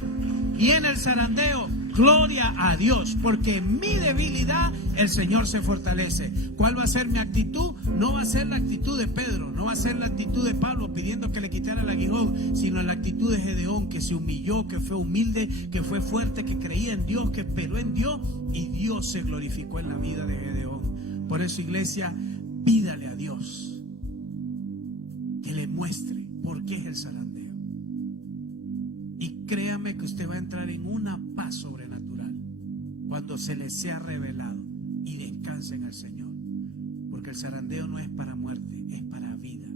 Viene el zarandeo, gloria a Dios, porque en mi debilidad el Señor se fortalece. ¿Cuál va a ser mi actitud? No va a ser la actitud de Pedro, no va a ser la actitud de Pablo pidiendo que le quitara el aguijón, sino la actitud de Gedeón, que se humilló, que fue humilde, que fue fuerte, que creía en Dios, que esperó en Dios, y Dios se glorificó en la vida de Gedeón. Por eso, iglesia, Pídale a Dios que le muestre por qué es el zarandeo. Y créame que usted va a entrar en una paz sobrenatural cuando se le sea revelado, y descanse en el Señor. Porque el zarandeo no es para muerte, es para vida,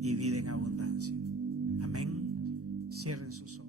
y vida en abundancia. Amén. Cierren sus ojos.